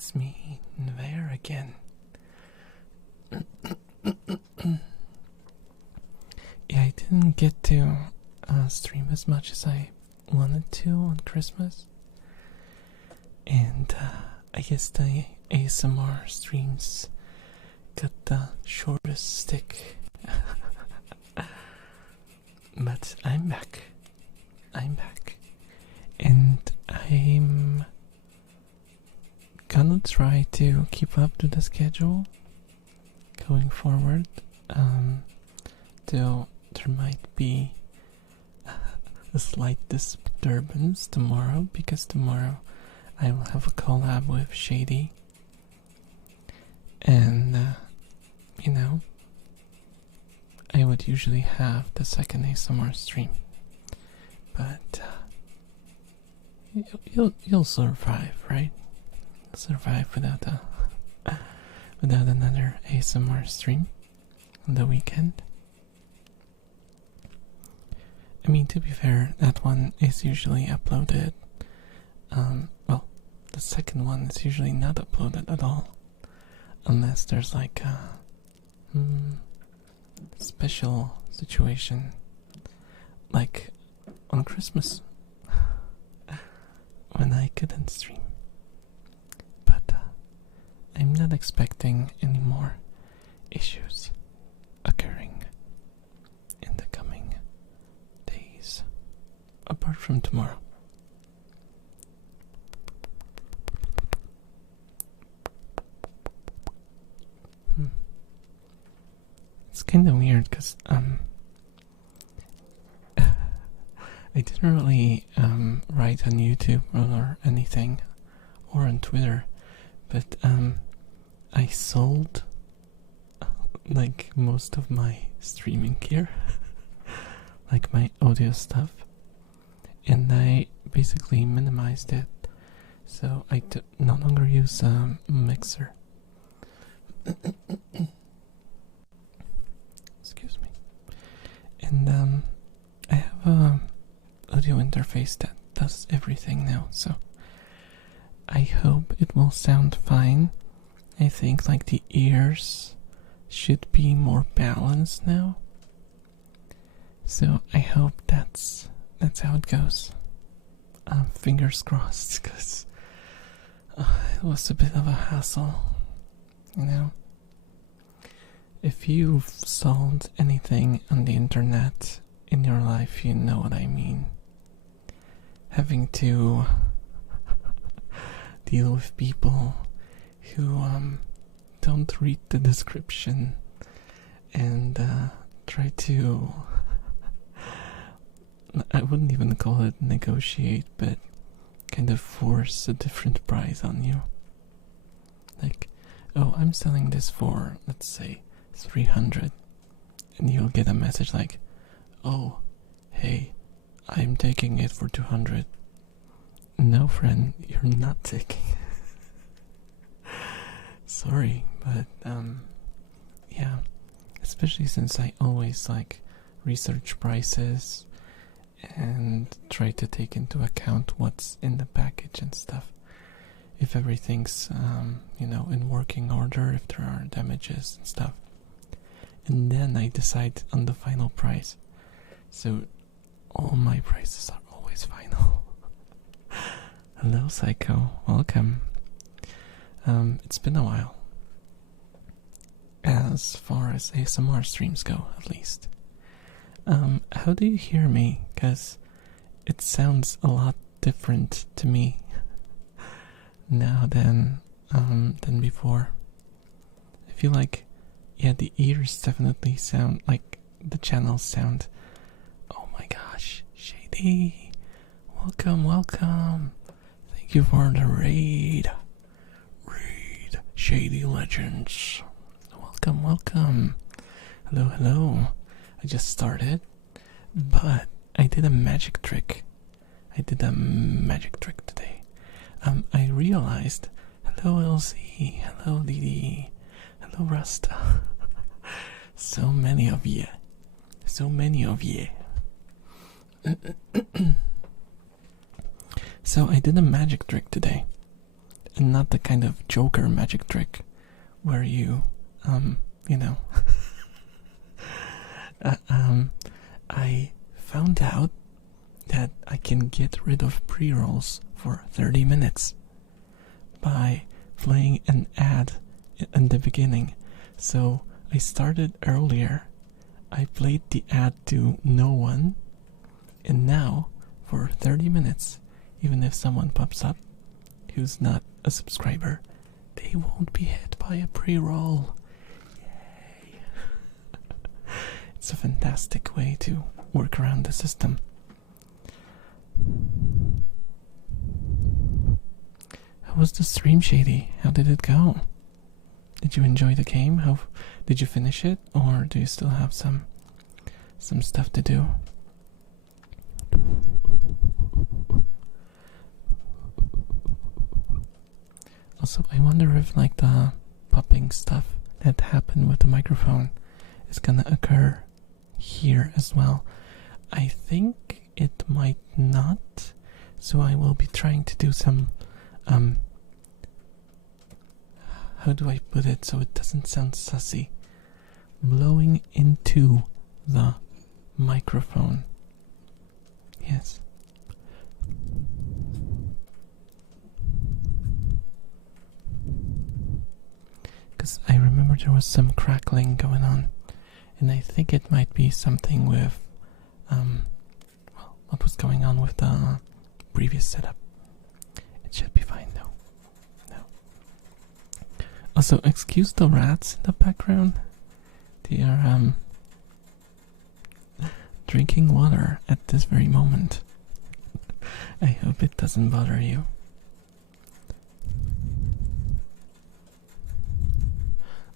it's me, Nver again. Yeah, I didn't get to stream as much as I wanted to on Christmas. And I guess the ASMR streams got the shortest stick. But I'm back. And I'm gonna try to keep up to the schedule going forward. Though there might be a slight disturbance tomorrow, because tomorrow I will have a collab with Shady. And, I would usually have the second ASMR stream. But, you'll survive, right? You'll survive without another ASMR stream on the weekend. I mean, to be fair, that one is usually uploaded. Well, the second one is usually not uploaded at all, unless there's like a special situation, like on Christmas when I couldn't stream. But I'm not expecting any more issues occurring in the coming days, apart from tomorrow. It's kind of weird because I didn't really write on YouTube or anything, or on Twitter, but I sold like most of my streaming gear, like my audio stuff, and I basically minimized it, so I no longer use a mixer. Excuse me. And I have a audio interface that does everything now, so I hope it will sound fine. I think like the ears should be more balanced now, so I hope that's how it goes. Fingers crossed, because it was a bit of a hassle, If you've sold anything on the internet in your life, you know what I mean. Having to deal with people who don't read the description and try to, I wouldn't even call it negotiate, but kind of force a different price on you. Like, oh, I'm selling this for, let's say, 300, and you'll get a message like, oh, hey, I'm taking it for 200. No, friend, you're not taking it. Sorry, but yeah, especially since I always like research prices and try to take into account what's in the package and stuff. If everything's in working order, if there are damages and stuff. And then I decide on the final price. So all my prices are always final. Hello, Psycho. Welcome. It's been a while. As far as ASMR streams go, at least. How do you hear me? Because it sounds a lot different to me now than before. I feel like, yeah, the ears definitely sound like the channels sound. Oh my gosh, Shady, welcome. Thank you for the raid, Shady Legends. Welcome. Hello. I just started, but I did a magic trick. Today. I realized. Hello, Elsie. Hello, Didi. Hello, Rasta. So many of ye. So I did a magic trick today. and not the kind of Joker magic trick where you, you know. I found out that I can get rid of pre-rolls for 30 minutes by playing an ad in the beginning. So I started earlier, I played the ad to no one, and now for 30 minutes, even if someone pops up who's not a subscriber, they won't be hit by a pre-roll. Yay! It's a fantastic way to work around the system. How was the stream, Shady? How did it go? Did you enjoy the game? How did you finish it, or do you still have some stuff to do? Also, I wonder if like the popping stuff that happened with the microphone is gonna occur here as well. I think it might not, so I will be trying to do some how do I put it so it doesn't sound sussy? Blowing into the microphone. Yes. Because I remember there was some crackling going on, and I think it might be something with well, what was going on with the previous setup. It should be fine though. No. Also, excuse the rats in the background. They are drinking water at this very moment. I hope it doesn't bother you.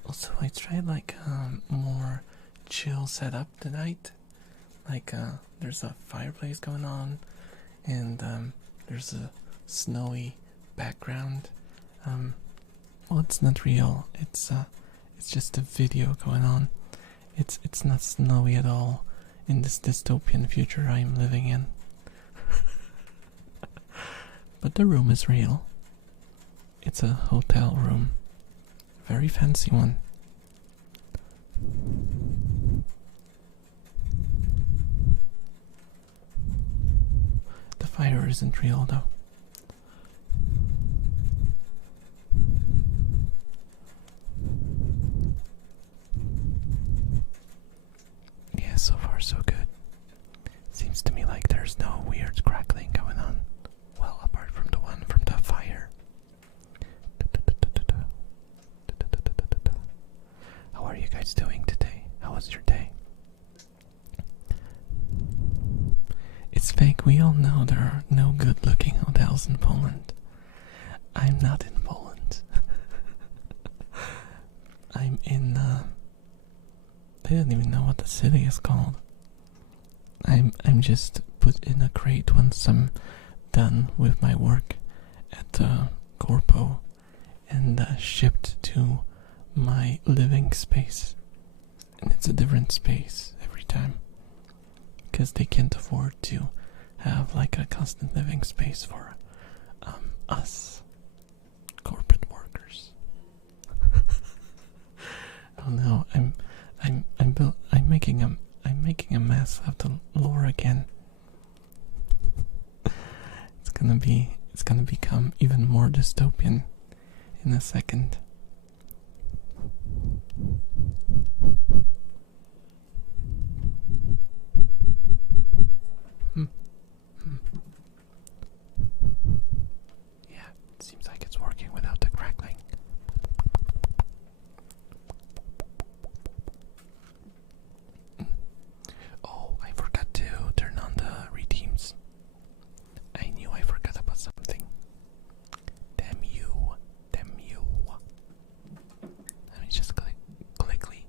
Also, I tried like more chill setup tonight. Like there's a fireplace going on, and there's a snowy background. Well, it's not real. It's just a video going on. It's not snowy at all in this dystopian future I am living in. But the room is real. It's a hotel room. Very fancy one. The fire isn't real though. Yeah, so far so good. Seems to me like there's no weird crackling going on. Well, apart from the one from the fire. How are you guys doing today? How was your day? It's fake. We all know there are no good-looking hotels in Poland. I'm not in Poland. I'm in, I don't even know what the city is called. I'm just put in a crate once I'm done with my work at Corpo and shipped to my living space. And it's a different space every time, because they can't afford to have like a constant living space for us corporate workers. Oh no, I'm making a mess of the lore again. It's gonna become even more dystopian in a second. Yeah, it seems like it's working without the crackling. Oh, I forgot to turn on the redeems. I knew I forgot about something. Damn you. Let me just clickly.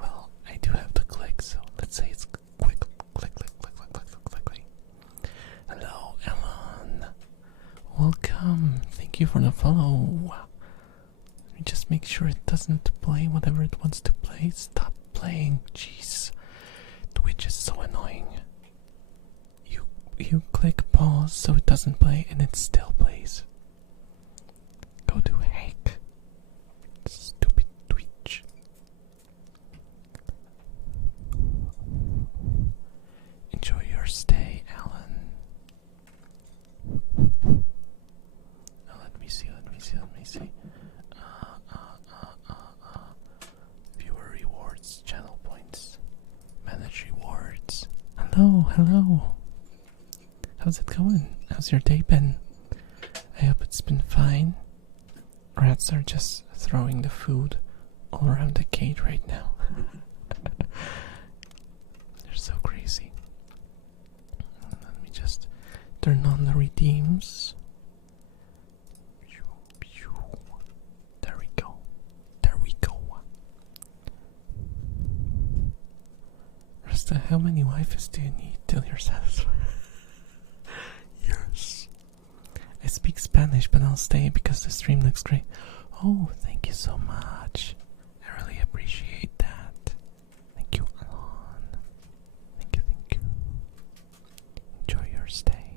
Well, I do have to click, so let's say it's quickly. Hello, Ellen. Welcome. Thank you for the follow. Let me just make sure it doesn't play whatever it wants to play. Stop playing. Jeez. Twitch is so annoying. You click pause so it doesn't play and it still plays. hello. How's it going? How's your day been? I hope it's been fine. Rats are just throwing the food all around the cage right now. They're so crazy. Let me just turn on the redeems. There we go. There we go. Rasta, how many wifes do you need till you're satisfied? Yes. I speak Spanish, but I'll stay because the stream looks great. Oh, thank you so much. I really appreciate that. Thank you, Alon. Thank you, thank you. Enjoy your stay.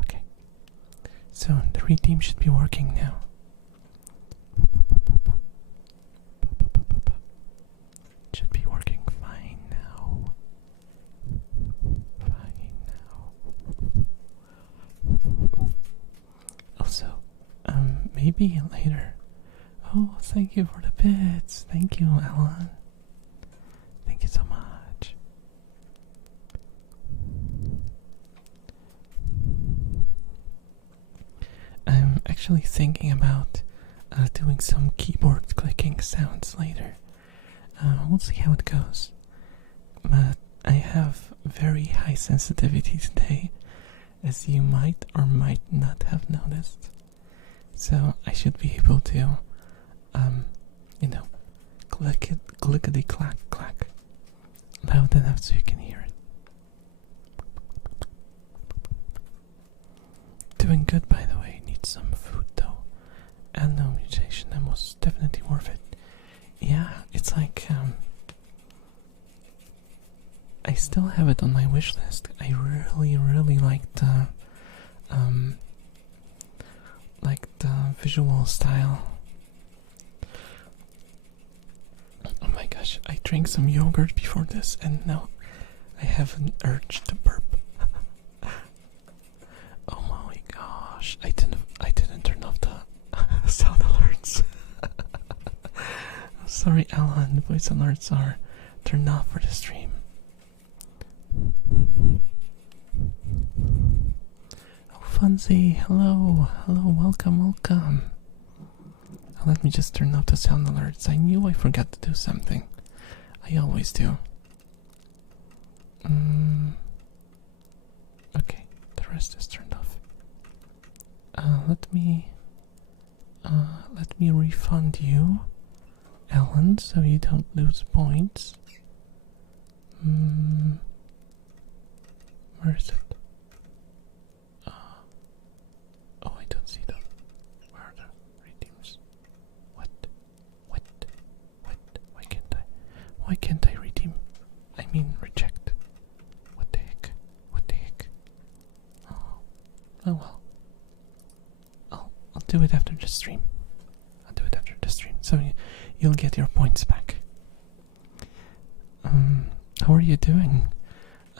Okay. So, the redeem should be working now. Should be working fine now. Fine now. Also, maybe later. Oh, thank you for the bits. Thank you, Alan. Thank you so much. I'm actually thinking about doing some keyboard clicking sounds later. We'll see how it goes. But I have very high sensitivity today, as you might or might not have noticed. So I should be able to, clickety clack clack, loud enough so you can hear it. Doing good, by the way. Need some food though, and no mutation. That was definitely worth it. Yeah, it's like I still have it on my wish list. I really like the visual style. Oh my gosh, I drank some yogurt before this and now I have an urge to burp. Oh my gosh, I didn't turn off the sound alerts. Sorry, Alan, the voice alerts are turned off for the stream. Oh, Funzy, hello, welcome. Let me just turn off the sound alerts. I knew I forgot to do something. I always do. Okay, the rest is turned off. Let me refund you, Ellen, so you don't lose points. Where is it? Oh, I don't see them. Where are the redeems? What? Why can't I redeem? I mean reject. What the heck? Oh well. I'll do it after the stream. So you'll get your points back. How are you doing?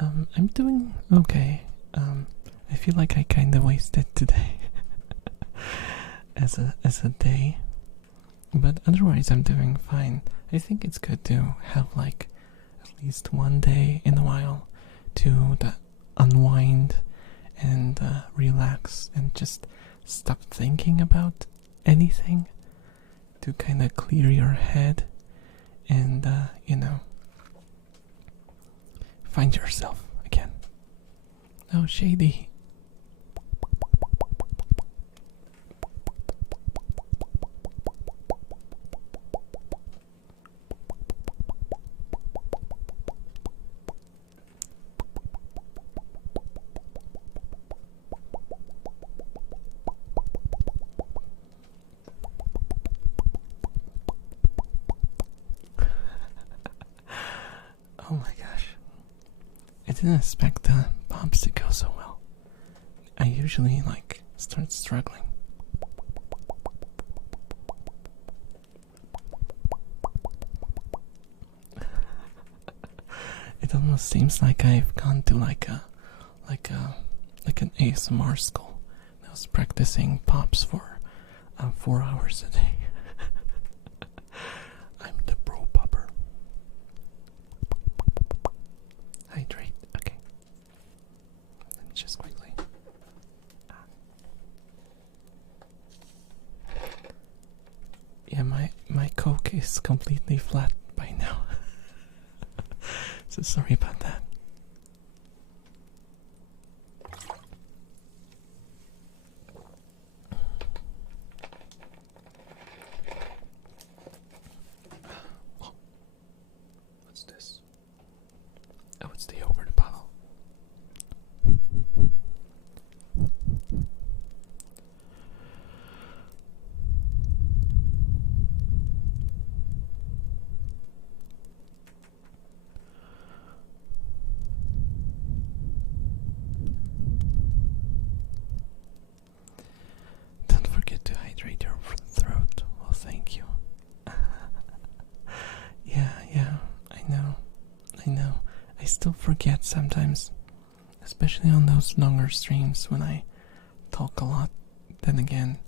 I'm doing okay. I feel like I kinda wasted today as a day. But otherwise I'm doing fine. I think it's good to have like at least one day in a while to unwind and relax and just stop thinking about anything, to kind of clear your head and find yourself again. Oh, Shady. Oh my gosh. I didn't expect the bumps to go so well. I usually start struggling. It almost seems like I've gone to like an ASMR school. I was practicing pops for 4 hours a day. mic is completely flat by now. So sorry about that. Oh, what's this? Oh, it's the yogurt bottle. Don't forget to hydrate your throat. Well, thank you. Yeah, I know. I still forget sometimes, especially on those longer streams when I talk a lot. Then again,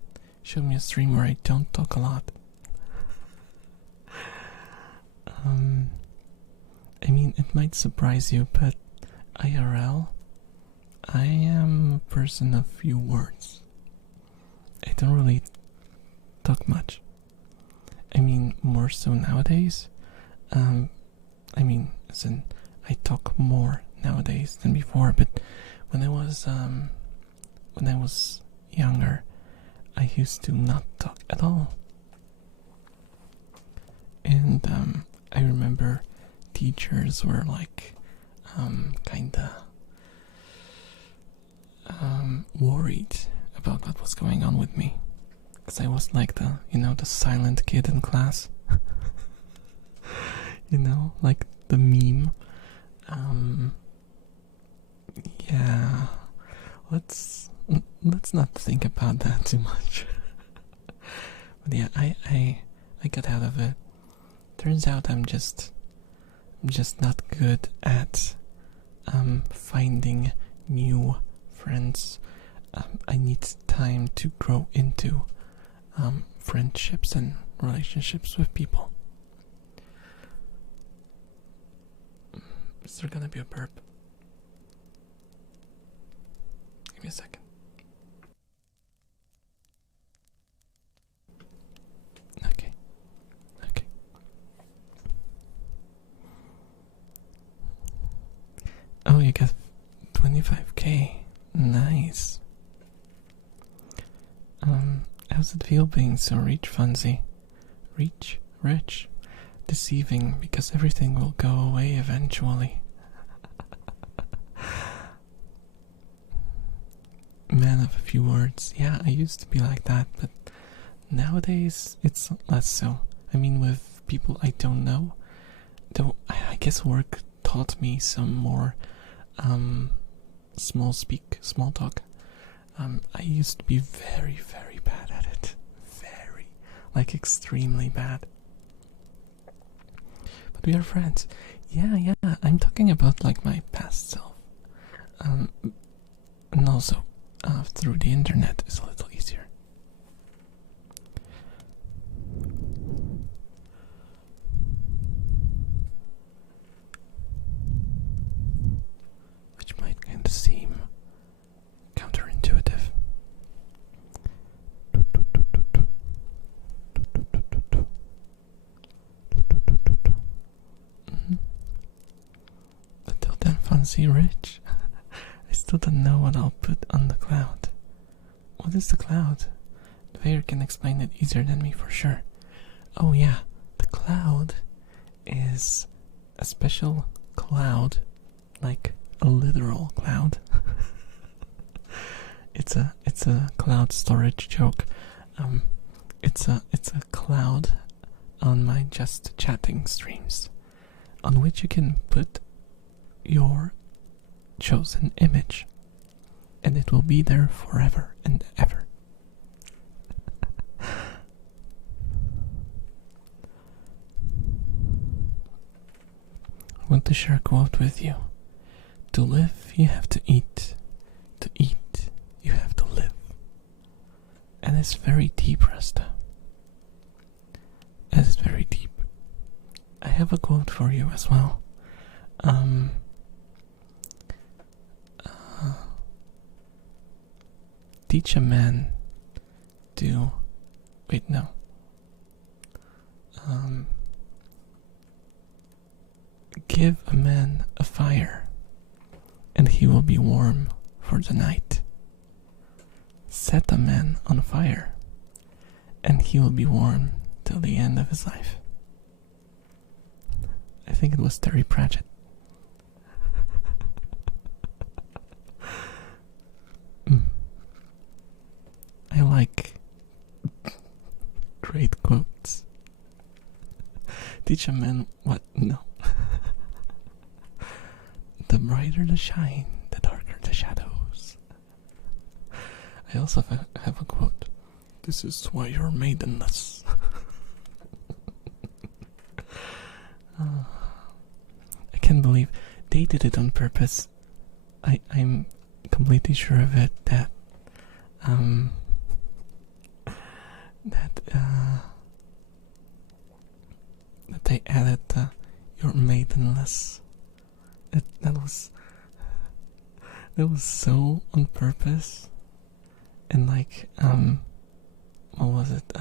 show me a stream where I don't talk a lot. I mean, it might surprise you, but IRL, I am a person of few words. I don't really talk much. I mean, more so nowadays. As in, I talk more nowadays than before. But when I was younger, I used to not talk at all. And I remember teachers were like, kinda worried about what was going on with me, because I was like the silent kid in class. Like the meme. Yeah, let's not think about that too much. But yeah, I got out of it. Turns out I'm just not good at finding new friends. I need time to grow into friendships and relationships with people. Is there gonna be a burp? Give me a second. Okay. Oh, you got 25k. Nice. How's it feel being so rich? Deceiving, because everything will go away eventually. Man of a few words. Yeah, I used to be like that, but nowadays it's less so. I mean, with people I don't know, though I guess work taught me some more small talk. I used to be very, very bad at it. Extremely bad. But we are friends. Yeah, I'm talking about like my past self. And also, through the internet is a little easier. Which might kind of seem counterintuitive. Until then, fancy rich. I still don't know what I'll put on the cloud. What is the cloud? Vader can explain it easier than me for sure. Oh yeah, the cloud is a special cloud, like a literal cloud. It's a cloud storage joke. It's a cloud on my just chatting streams, on which you can put your chosen image, and it will be there forever and ever. I want to share a quote with you. To live, you have to eat. To eat, you have to live. And it's very deep, Rasta. It is very deep. I have a quote for you as well. Teach a man to... Wait, no. give a man a fire, and he will be warm for the night. Set a man on fire, and he will be warm till the end of his life. I think it was Terry Pratchett. I like great quotes. Teach a man what? No. The brighter the shine, the darker the shadows. I also have a quote. This is why you're maidenless. I can't believe they did it on purpose. I'm completely sure of it that that they added you're maidenless. That was so on purpose. And like what was it?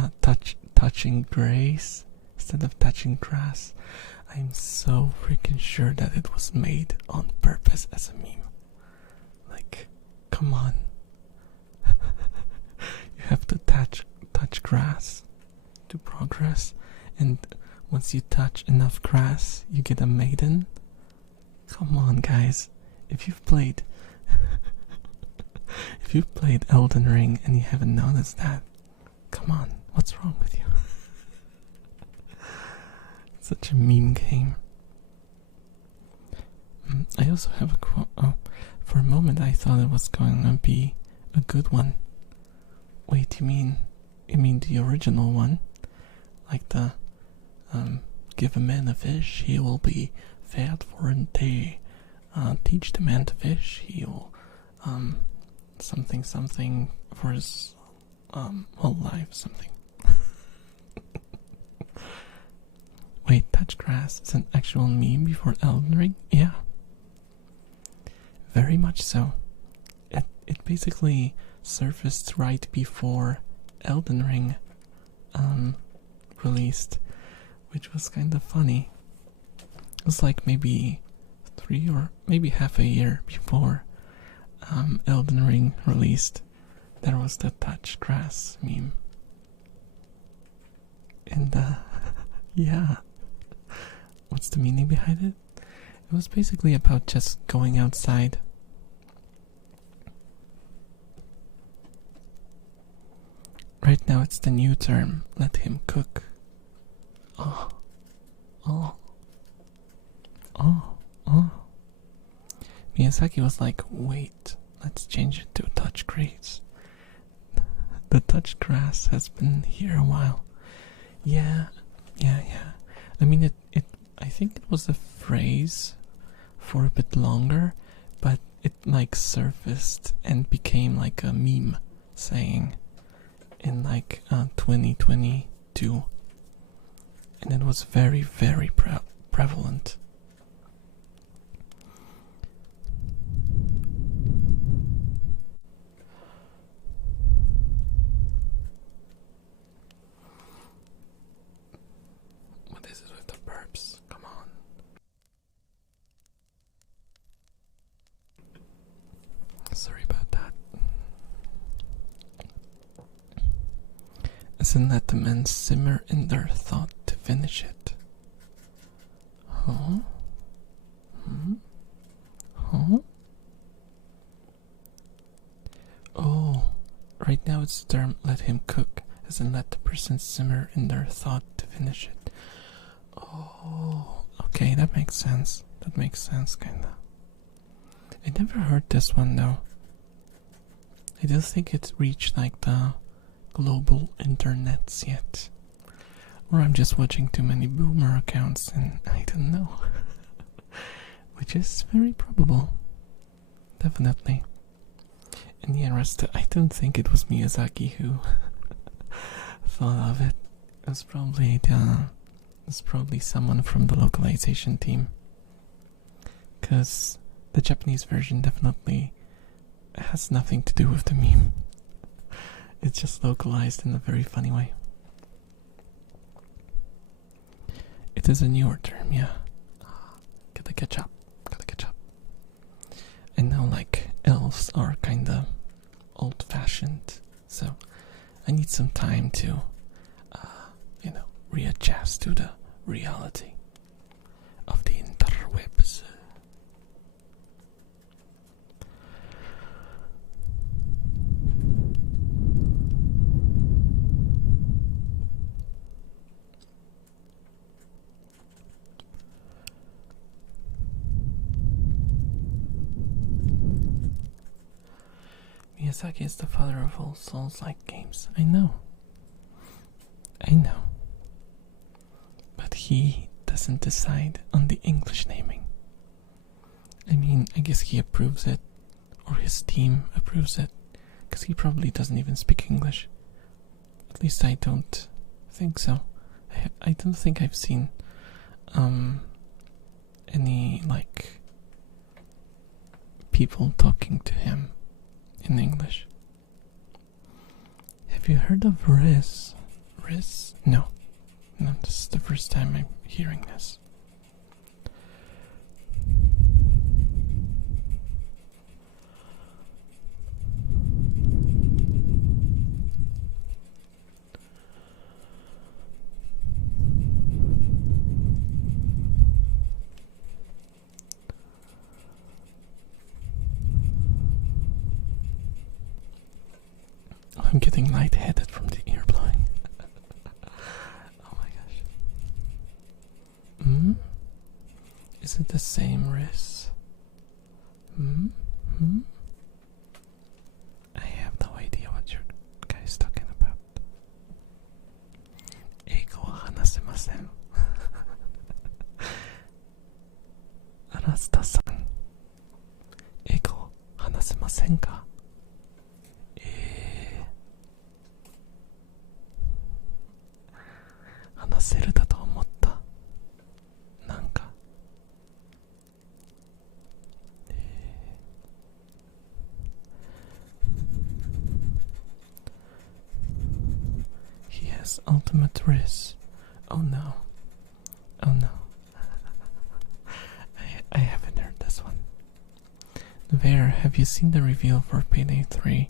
Touching grace instead of touching grass. I'm so freaking sure that it was made on purpose as a meme. Like, come on. You have to touch grass to progress, and once you touch enough grass, you get a maiden. Come on, guys. If you've played Elden Ring and you haven't noticed that, come on, what's wrong with you? Such a meme game. I also have a quote. Oh, for a moment I thought it was going to be a good one. Wait, you mean the original one? Like the give a man a fish, he will be fed for a day. Teach the man to fish, he will something for his whole life, something. Wait, touch grass is an actual meme before Elden Ring? Yeah. Very much so. It basically surfaced right before Elden Ring released, which was kind of funny. It was like maybe 3 or maybe half a year before Elden Ring released. There was the touch grass meme. And yeah. What's the meaning behind it? It was basically about just going outside. Right now it's the new term, let him cook. Oh. Miyazaki was like, wait, let's change it to touch grass. The touch grass has been here a while. Yeah. I mean, I think it was a phrase for a bit longer, but it like surfaced and became like a meme saying in like 2022, and it was very, very prevalent. What is it with the burps? Come on. Sorry about that. Isn't that the men simmer in their thought to finish it? Huh? Huh? Oh, right now it's the term let him cook, as in let the person simmer in their thought to finish it. Oh, okay, that makes sense. Kinda. I never heard this one though. I don't think it's reached like the global internets yet. Or I'm just watching too many boomer accounts and I don't know. Which is very probable. Definitely. And the rest, I don't think it was Miyazaki who thought of it. It was probably someone from the localization team. Because the Japanese version definitely has nothing to do with the meme. It's just localized in a very funny way. that is a newer term, yeah. Gotta catch up. And now, like, elves are kinda old-fashioned, so I need some time to, readjust to the reality of the interwebs. Miyazaki is the father of all Souls-like games. I know. But he doesn't decide on the English naming. I mean, I guess he approves it, or his team approves it, because he probably doesn't even speak English. At least I don't think so. I don't think I've seen any, like, people talking to him in English. Have you heard of Riz? Riz? No, this is the first time I'm hearing this. I'm getting lightheaded from the ear blowing. Oh my gosh. Is it the same Riz? I have no idea what your guy's talking about. Eigo wa hanasemasen. Arasta-san. Eigo hanasemasen ka? 話せるだと思った。なんか。He has ultimate Riz. Oh no. Oh no. I haven't heard this one. Vare, have you seen the reveal for Payday 3?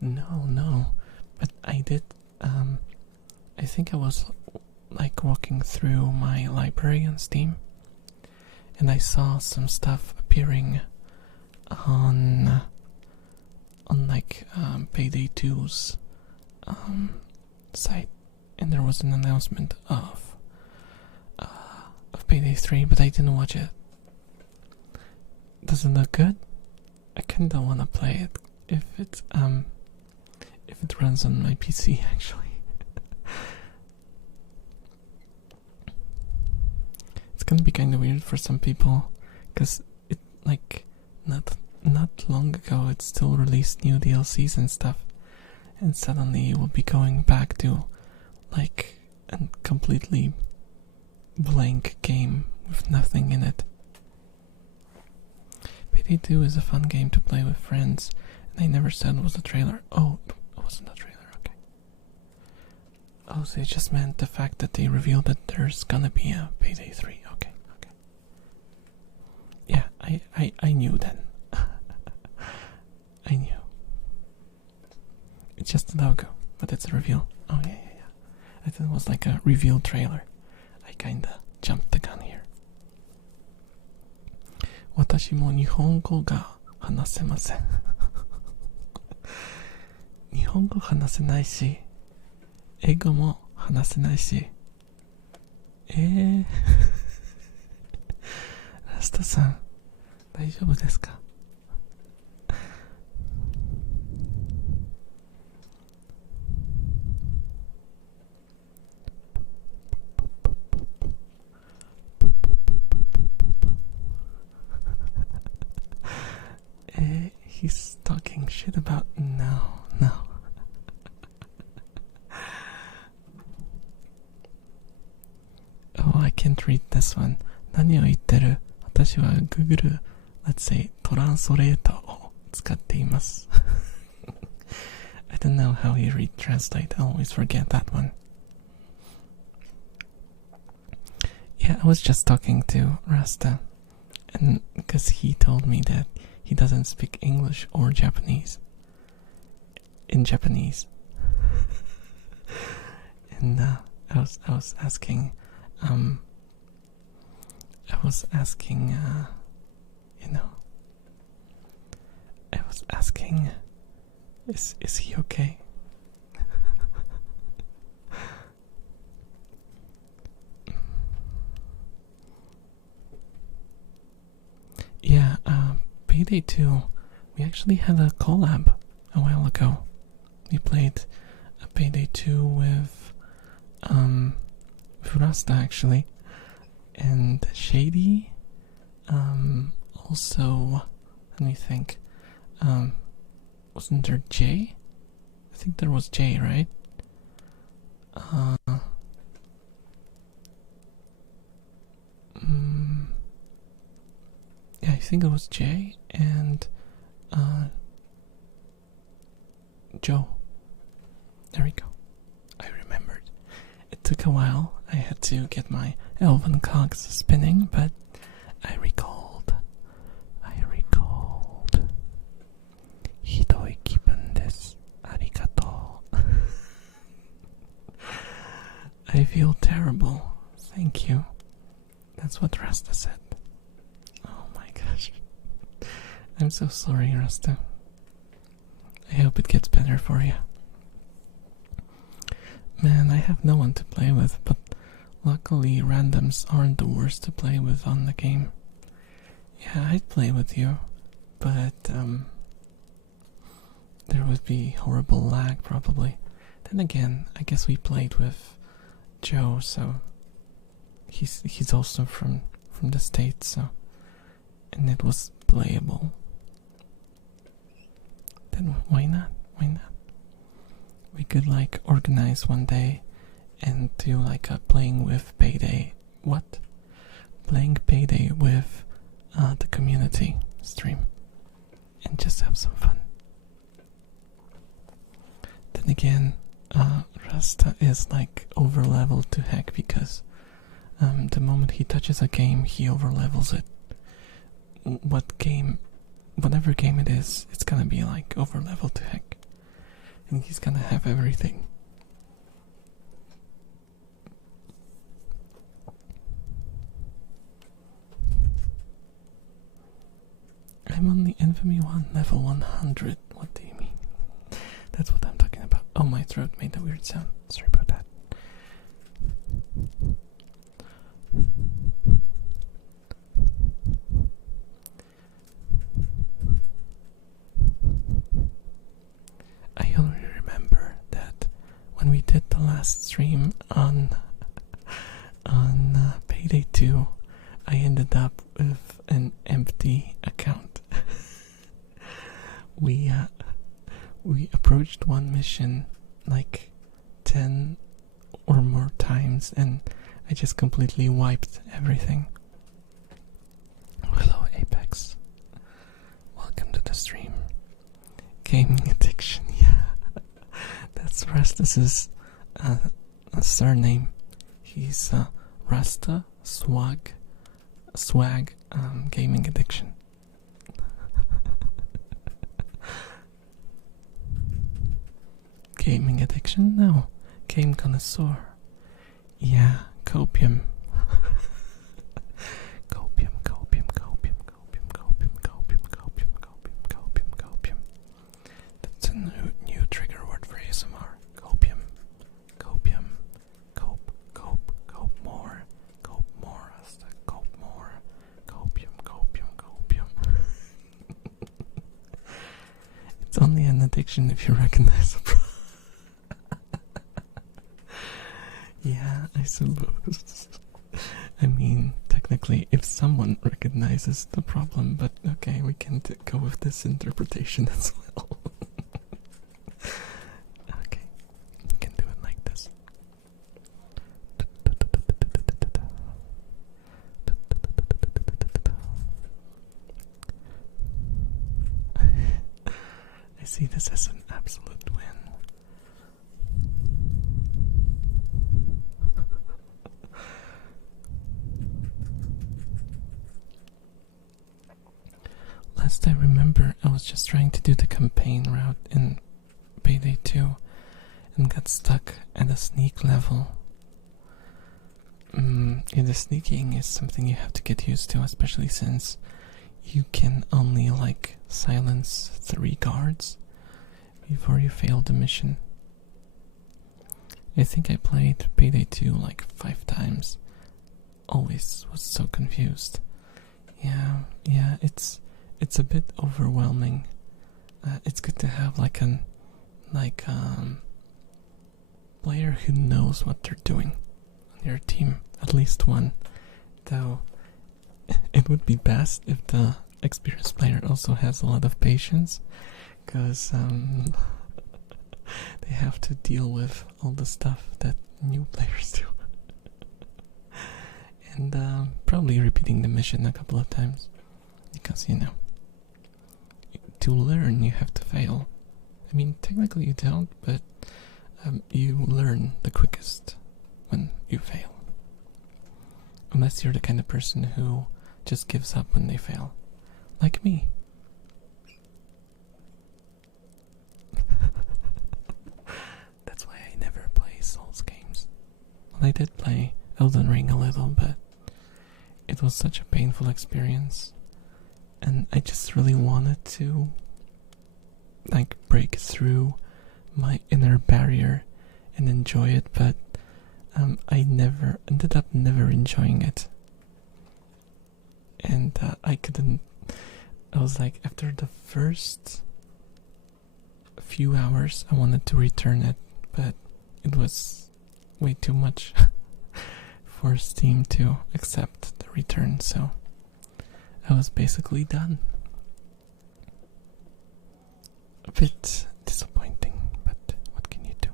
No. But I did, I think I was like walking through my library on Steam, and I saw some stuff appearing on like Payday 2's site, and there was an announcement of Payday 3, but I didn't watch it. Does it look good? I kinda wanna play it if it runs on my PC actually. It's gonna be kinda weird for some people, cause it, like, not long ago it still released new DLCs and stuff, and suddenly it will be going back to like a completely blank game with nothing in it. Payday 2 is a fun game to play with friends, and I never said it was a trailer. Oh, it wasn't a trailer, okay. Oh, so it just meant the fact that they revealed that there's gonna be a Payday 3. Okay. Yeah, I knew then. I knew. It's just a logo, but it's a reveal. Oh, yeah. I thought it was like a reveal trailer. I kinda jumped the gun here. 私も日本語が話せません。日本語話せないし、英語も話せないし。ラストさん、大丈夫ですか？He's talking shit about no. Oh, I can't read this one. 何を言ってる？私は Google, let's say, トランスレーターを使っています。I don't know how you read translate. I always forget that one. Yeah, I was just talking to Rasta, and because he told me that he doesn't speak English or Japanese. In Japanese. And I was asking, you know, I was asking, is he okay? Yeah, Payday 2, we actually had a collab a while ago. We played a Payday 2 with Rasta actually, and Shady. Also, let me think. Wasn't there Jay? I think there was Jay, right? Yeah, I think it was Jay and Joe. There we go. I remembered. It took a while. I had to get my elven cogs spinning, but I recalled. Hidoi kippen desu. Arigato. I feel terrible. Thank you. That's what Rasta said. Oh my gosh. I'm so sorry, Rasta. I hope it gets better for you. Man, I have no one to play with, but luckily randoms aren't the worst to play with on the game. Yeah, I'd play with you, but there would be horrible lag probably. Then again, I guess we played with Joe, so he's also from the States, so, and it was playable. Then why not? Why not? We could like organize one day and do like a playing with Payday. What? Playing Payday with the community stream and just have some fun. Then again, Rasta is like over leveled to heck because the moment he touches a game, he over levels it. Whatever game it is, it's gonna be like over leveled to heck. And he's gonna have everything. I'm on the Infamy 1, level 100. What do you mean? That's what I'm talking about. Oh, my throat made a weird sound. Sorry about that. I only remember that when we did the last stream on Payday 2, I ended up with an empty account. We approached one mission like 10 or more times and I just completely wiped everything. Hello Apex. Welcome to the stream. Gaming addiction, yeah. That's Rastus's surname. He's Rasta Swag Gaming Addiction. Gaming addiction? No. Game connoisseur. Yeah, copium. Copium. That's a new trigger word for ASMR. Copium. Cope more. Rasta. Cope more. Copium. It's only an addiction if you recognize the problem. Yeah, I suppose. I mean, technically, if someone recognizes the problem, but okay, we can go with this interpretation as well. Okay, we can do it like this. I see this as an absolute win. last I remember, I was just trying to do the campaign route in Payday 2 and got stuck at a sneak level. The sneaking is something you have to get used to, especially since you can only like silence 3 guards before you fail the mission. I think I played Payday 2 like 5 times. Always was so confused. Yeah, it's a bit overwhelming. It's good to have like player who knows what they're doing on your team, at least one. Though it would be best if the experienced player also has a lot of patience, because they have to deal with all the stuff that new players do. And probably repeating the mission a couple of times, because to learn you have to fail. I mean, technically you don't, but you learn the quickest when you fail. Unless you're the kind of person who just gives up when they fail. Like me. That's why I never play Souls games. Well, I did play Elden Ring a little, but it was such a painful experience. And I just really wanted to break through my inner barrier and enjoy it, but I ended up never enjoying it. And I was like, after the first few hours I wanted to return it, but it was way too much for Steam to accept the return, so I was basically done. A bit disappointing, but what can you do?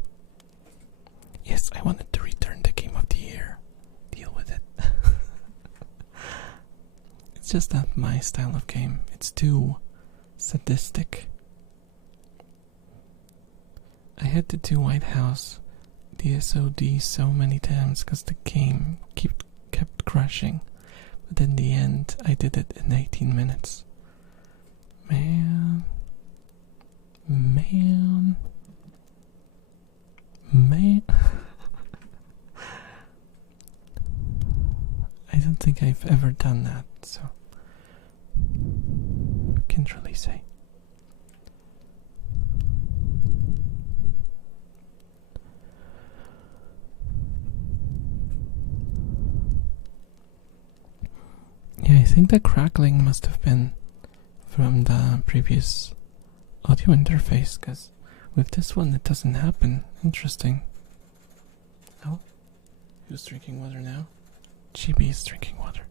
Yes, I wanted to return the Game of the Year. Deal with it. It's just not my style of game. It's too sadistic. I had to do White House DSOD so many times because the game kept crashing. But in the end, I did it in 18 minutes. Man. I don't think I've ever done that, so can't really say. Yeah, I think the crackling must have been from the previous audio interface, because with this one it doesn't happen. Interesting. Oh, who's drinking water now? Chibi is drinking water.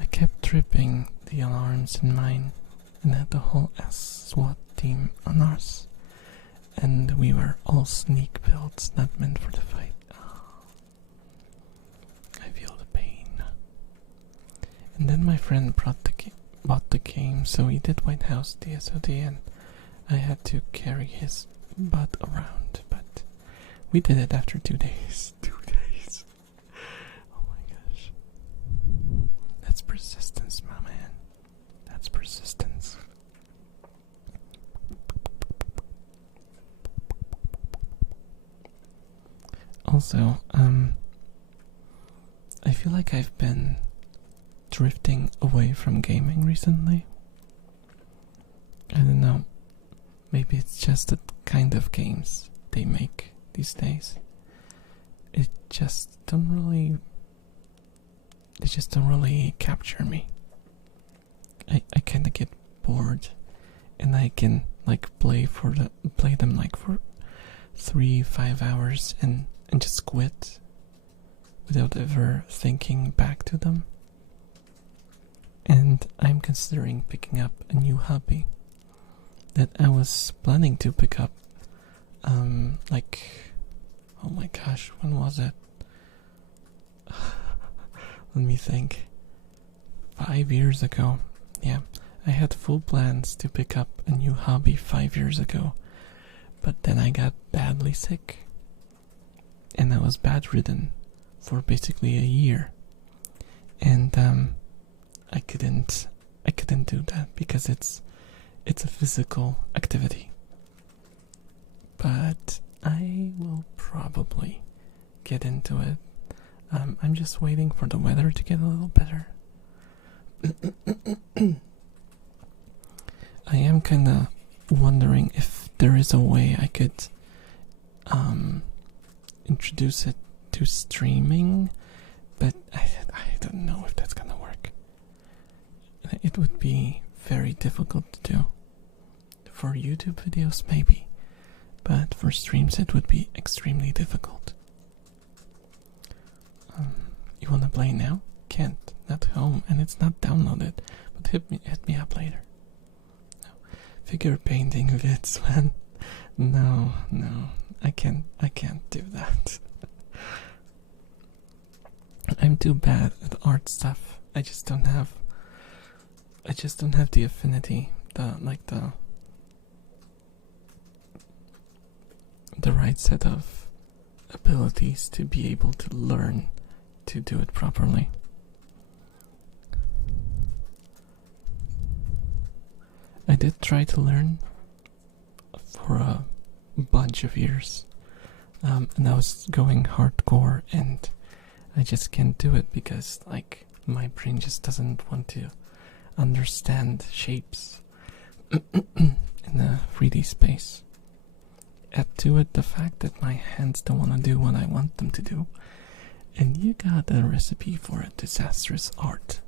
I kept tripping the alarms in mine and had the whole SWAT team on ours. And we were all sneak builds, not meant for the fight. Oh, I feel the pain. And then my friend bought the game, so he did White House DSOD, and I had to carry his butt around. But we did it after 2 days. 2 days. Oh my gosh. That's persistence, my man. That's persistence. Also, I feel like I've been drifting away from gaming recently. I don't know. Maybe it's just the kind of games they make these days. They just don't really capture me. I kind of get bored, and I can play them for 3-5 hours and just quit without ever thinking back to them. And I'm considering picking up a new hobby that I was planning to pick up oh my gosh, when was it? Let me think. 5 years ago. Yeah, I had full plans to pick up a new hobby 5 years ago, But then I got badly sick. And I was bedridden for basically a year. And I couldn't do that because it's a physical activity. But I will probably get into it. I'm just waiting for the weather to get a little better. I am kind of wondering if there is a way I could introduce it to streaming, but I don't know if that's gonna work. It would be very difficult to do. For YouTube videos, maybe, but for streams it would be extremely difficult. You wanna play now? Can't. Not home, and it's not downloaded. But hit me up later. No. Figure painting vids, man. No, I can't do that. I'm too bad at art stuff. I just don't have the affinity, the right set of abilities to be able to learn to do it properly. I did try to learn for a bunch of years, and I was going hardcore, and I just can't do it because, like, my brain just doesn't want to understand shapes in a 3D space. Add to it the fact that my hands don't want to do what I want them to do, and you got a recipe for a disastrous art.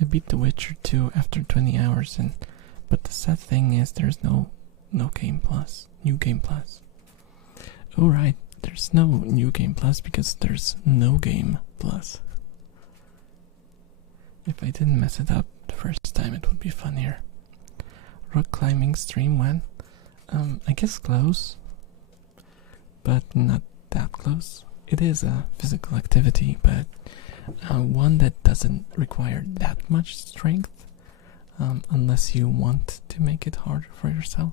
I beat The Witcher 2 after 20 hours, but the sad thing is there's no Game Plus, New Game Plus. Oh right, there's no New Game Plus because there's no Game Plus. If I didn't mess it up the first time, it would be funnier. Rock climbing stream when? I guess close, but not that close. It is a physical activity, but one that doesn't require that much strength, unless you want to make it harder for yourself.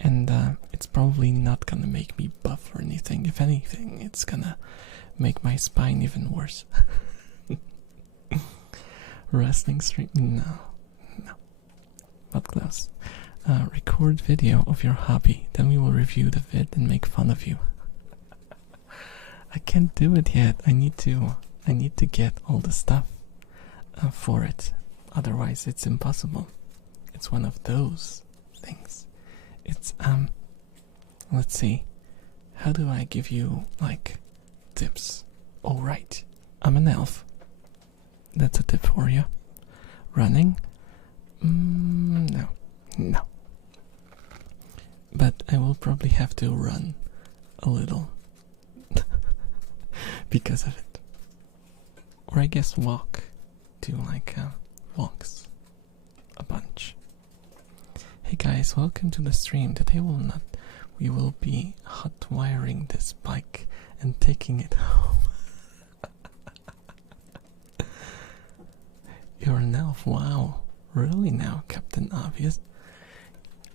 And it's probably not gonna make me buff or anything. If anything, it's gonna make my spine even worse. Wrestling stream? No, not close. Record video of your hobby, then we will review the vid and make fun of you. I can't do it yet. I need to get all the stuff for it. Otherwise, it's impossible. It's one of those things. It's let's see. How do I give you like tips? All right, I'm an elf. That's a tip for you. Running? No. But I will probably have to run a little because of it. Or I guess walk. Do like walks a bunch. Hey guys, welcome to the stream. Today we will be hot wiring this bike and taking it home. You're an elf, wow. Really now, Captain Obvious?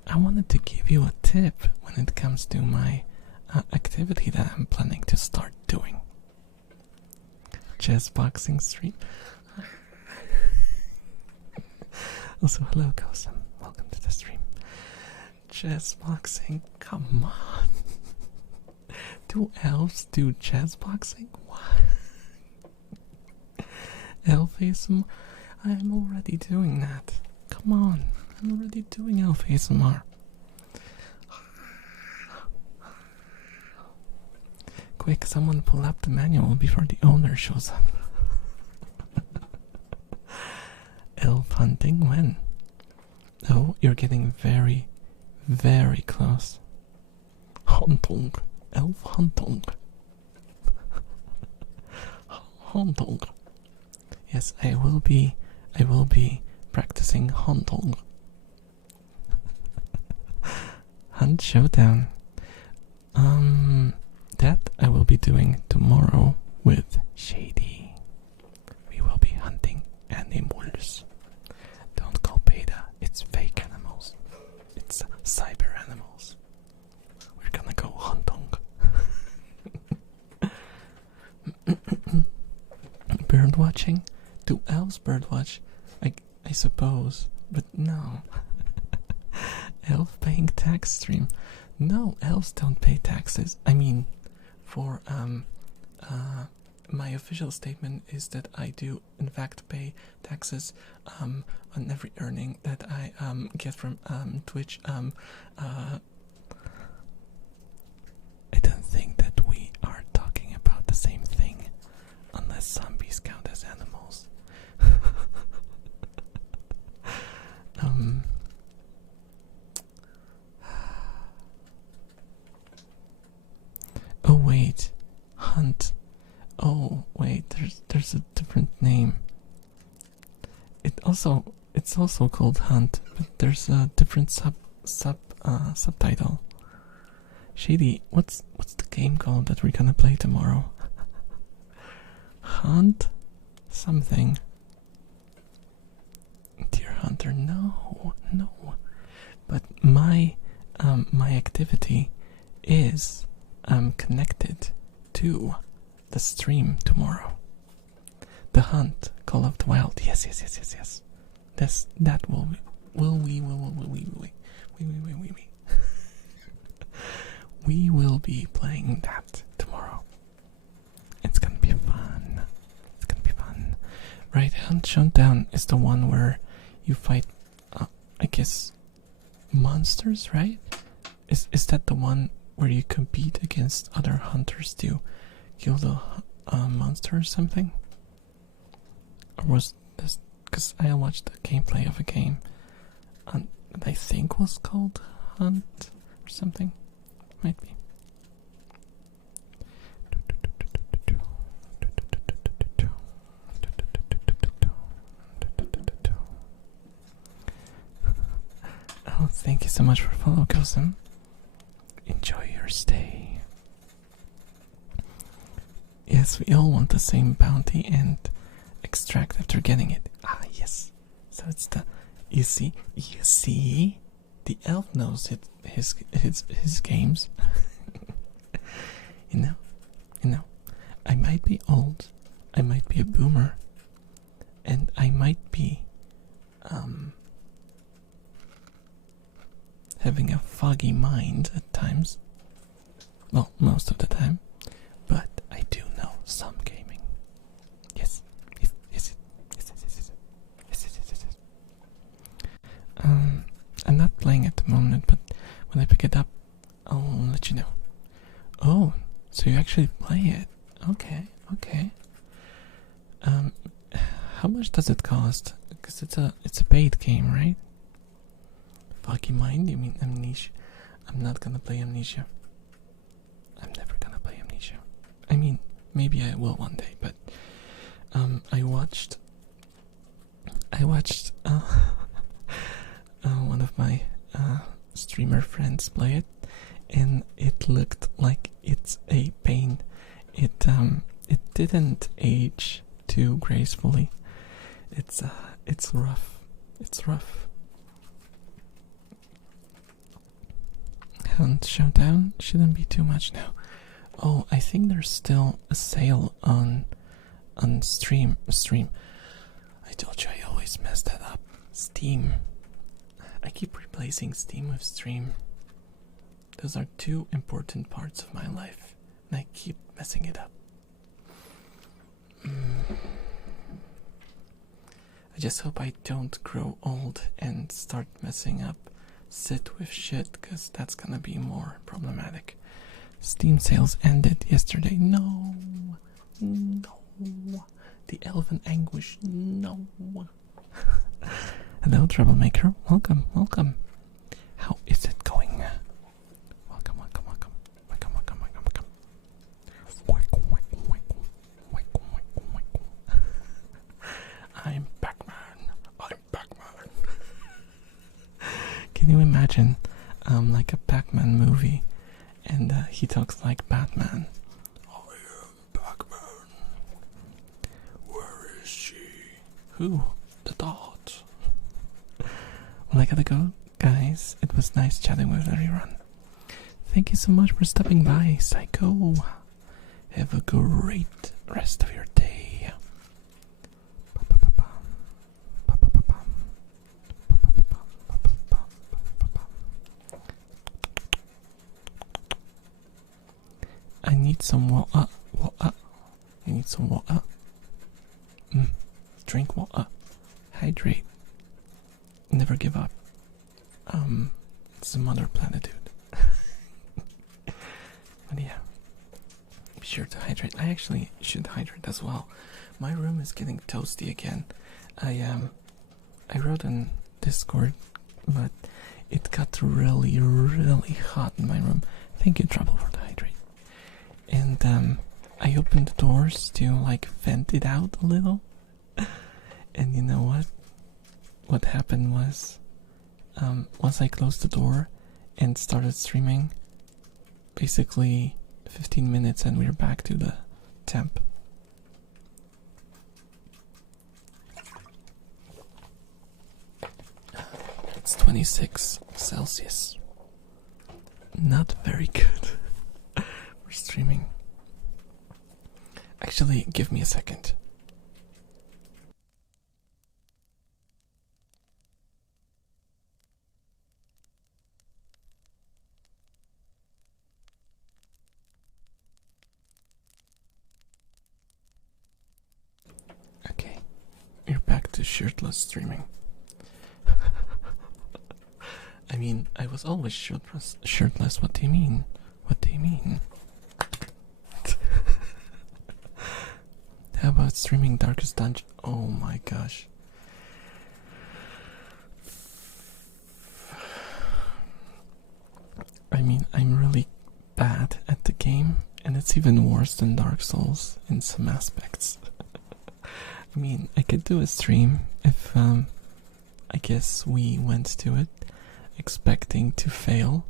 I wanted to give you a tip when it comes to my activity that I'm planning to start doing. Chess boxing stream. Also, hello, Kosam. Welcome to the stream. Chess boxing, come on. Do elves do chess boxing? What? Elf ASMR? I'm already doing that. Come on, I'm already doing elf ASMR. Quick, someone pull up the manual before the owner shows up. Elf hunting when? Oh, you're getting very, very close. Huntung. Elf huntung. Huntung. Yes, I will be practicing huntung. Hunt showdown. That I will be doing tomorrow with Shady. We will be hunting animals. Don't call beta, it's fake. bird watching? Do elves bird watch? I suppose, but no. Elf paying tax stream? No, elves don't pay taxes. I mean, for my official statement is that I do in fact pay taxes on every earning that I get from Twitch. I don't think that we are talking about the same thing, unless zombies count as animals. Oh wait, hunt. Oh wait, there's a different name. It's also called Hunt, but there's a different subtitle. Shady, what's the game called that we're gonna play tomorrow? Hunt something. Deer Hunter, no. But my activity is connected to the stream tomorrow. The Hunt, Call of the Wild. Yes. That will we. We will be playing that tomorrow. It's gonna be fun. Right, Hunt Showdown is the one where you fight, I guess, monsters, right? Is that the one where you compete against other hunters to kill the monster or something? Or was this... Because I watched the gameplay of a game that I think was called Hunt or something. Might be. Oh, thank you so much for follow, Cousin. Enjoy your stay. Yes, we all want the same bounty and extract after getting it. Ah, yes. So it's the... You see? The elf knows his games. You know. I might be old. I might be a boomer. And I might be... having a foggy mind at times. Well, most of the time. But I do know some gaming. Yes. Yes. I'm not playing at the moment, but when I pick it up, I'll let you know. Oh, so you actually play it? Okay. How much does it cost? Because it's a paid game, right? Foggy Mind? You mean Amnesia? I'm not gonna play Amnesia. I'm never gonna play Amnesia. I mean, maybe I will one day, but I watched one of my streamer friends play it, and it looked like it's a pain. It didn't age too gracefully. It's rough. It's rough. Hunt Showdown shouldn't be too much now. Oh, I think there's still a sale on Stream. I told you I always mess that up. Steam. I keep replacing Steam with Stream. Those are two important parts of my life, and I keep messing it up. I just hope I don't grow old and start messing up sit with shit, because that's gonna be more problematic. Steam sales ended yesterday. No. The elven anguish. No. Hello, troublemaker. Welcome. How is it going? Welcome. I'm Pac-Man. Can you imagine, like a Pac-Man movie, and he talks like Batman? I am Pac-Man. Where is she? Who? The dot. Well, I gotta go, guys. It was nice chatting with everyone. Thank you so much for stopping by, Psycho. Have a great rest of your day. some water. Water. You need some water. Drink water. Hydrate. Never give up. It's some other platitude. But yeah, be sure to hydrate. I actually should hydrate as well. My room is getting toasty again. I wrote on Discord, but it got really, really hot in my room. Thank you, Trouble, for the hydrate. And I opened the doors to like vent it out a little. And you know what? What happened was, once I closed the door and started streaming, basically 15 minutes and we're back to the temp. It's 26 Celsius. Not very good for streaming. Actually, give me a second. Okay, we're back to shirtless streaming. I mean, I was always shirtless. What do you mean? What do you mean? How about streaming Darkest Dungeon? Oh my gosh. I mean, I'm really bad at the game, and it's even worse than Dark Souls in some aspects. I mean, I could do a stream if, I guess we went to it expecting to fail.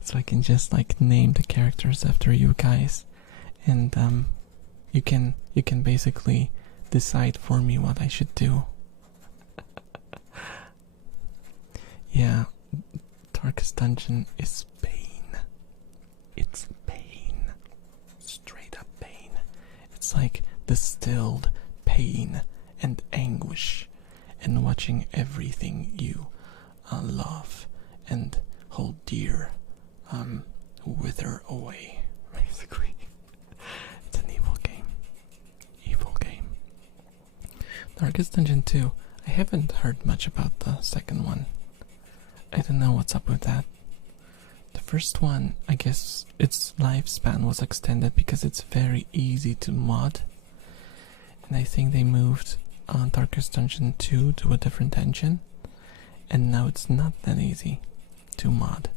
So I can just like name the characters after you guys, and you can basically decide for me what I should do. Yeah, Darkest Dungeon is pain. It's pain. Straight up pain. It's like distilled pain and anguish, and watching everything you love and hold dear wither away, basically. It's an evil game. Evil game. Darkest Dungeon 2. I haven't heard much about the second one. I don't know what's up with that. The first one, I guess its lifespan was extended because it's very easy to mod. And I think they moved Darkest Dungeon 2 to a different engine. And now it's not that easy to mod.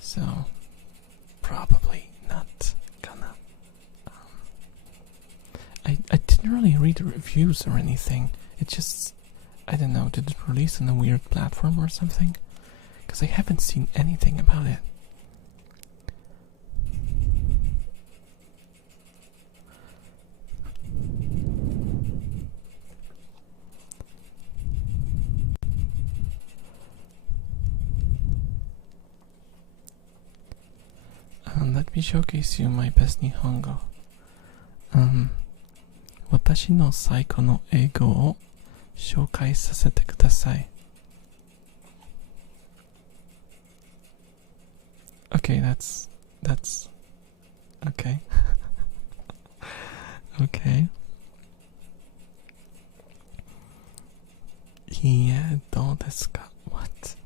So, probably not gonna. I didn't really read the reviews or anything. It just, I don't know, did it release on a weird platform or something? Because I haven't seen anything about it. Let me showcase you my best Nihongo. 私の最高の英語を紹介させてください。Okay, that's okay. Okay. Yeah, どうですか? What?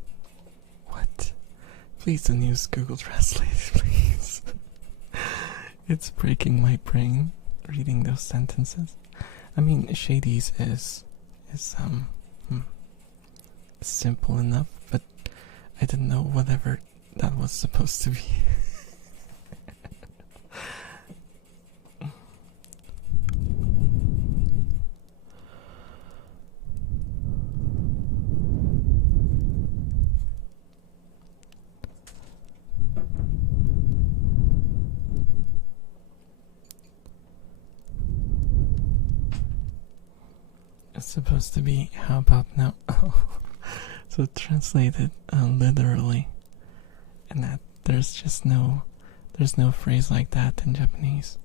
Please don't use Google Translate, please. It's breaking my brain reading those sentences. I mean, Shady's is simple enough, but I didn't know whatever that was supposed to be. It's supposed to be, how about now? So translated literally, and that there's no phrase like that in Japanese.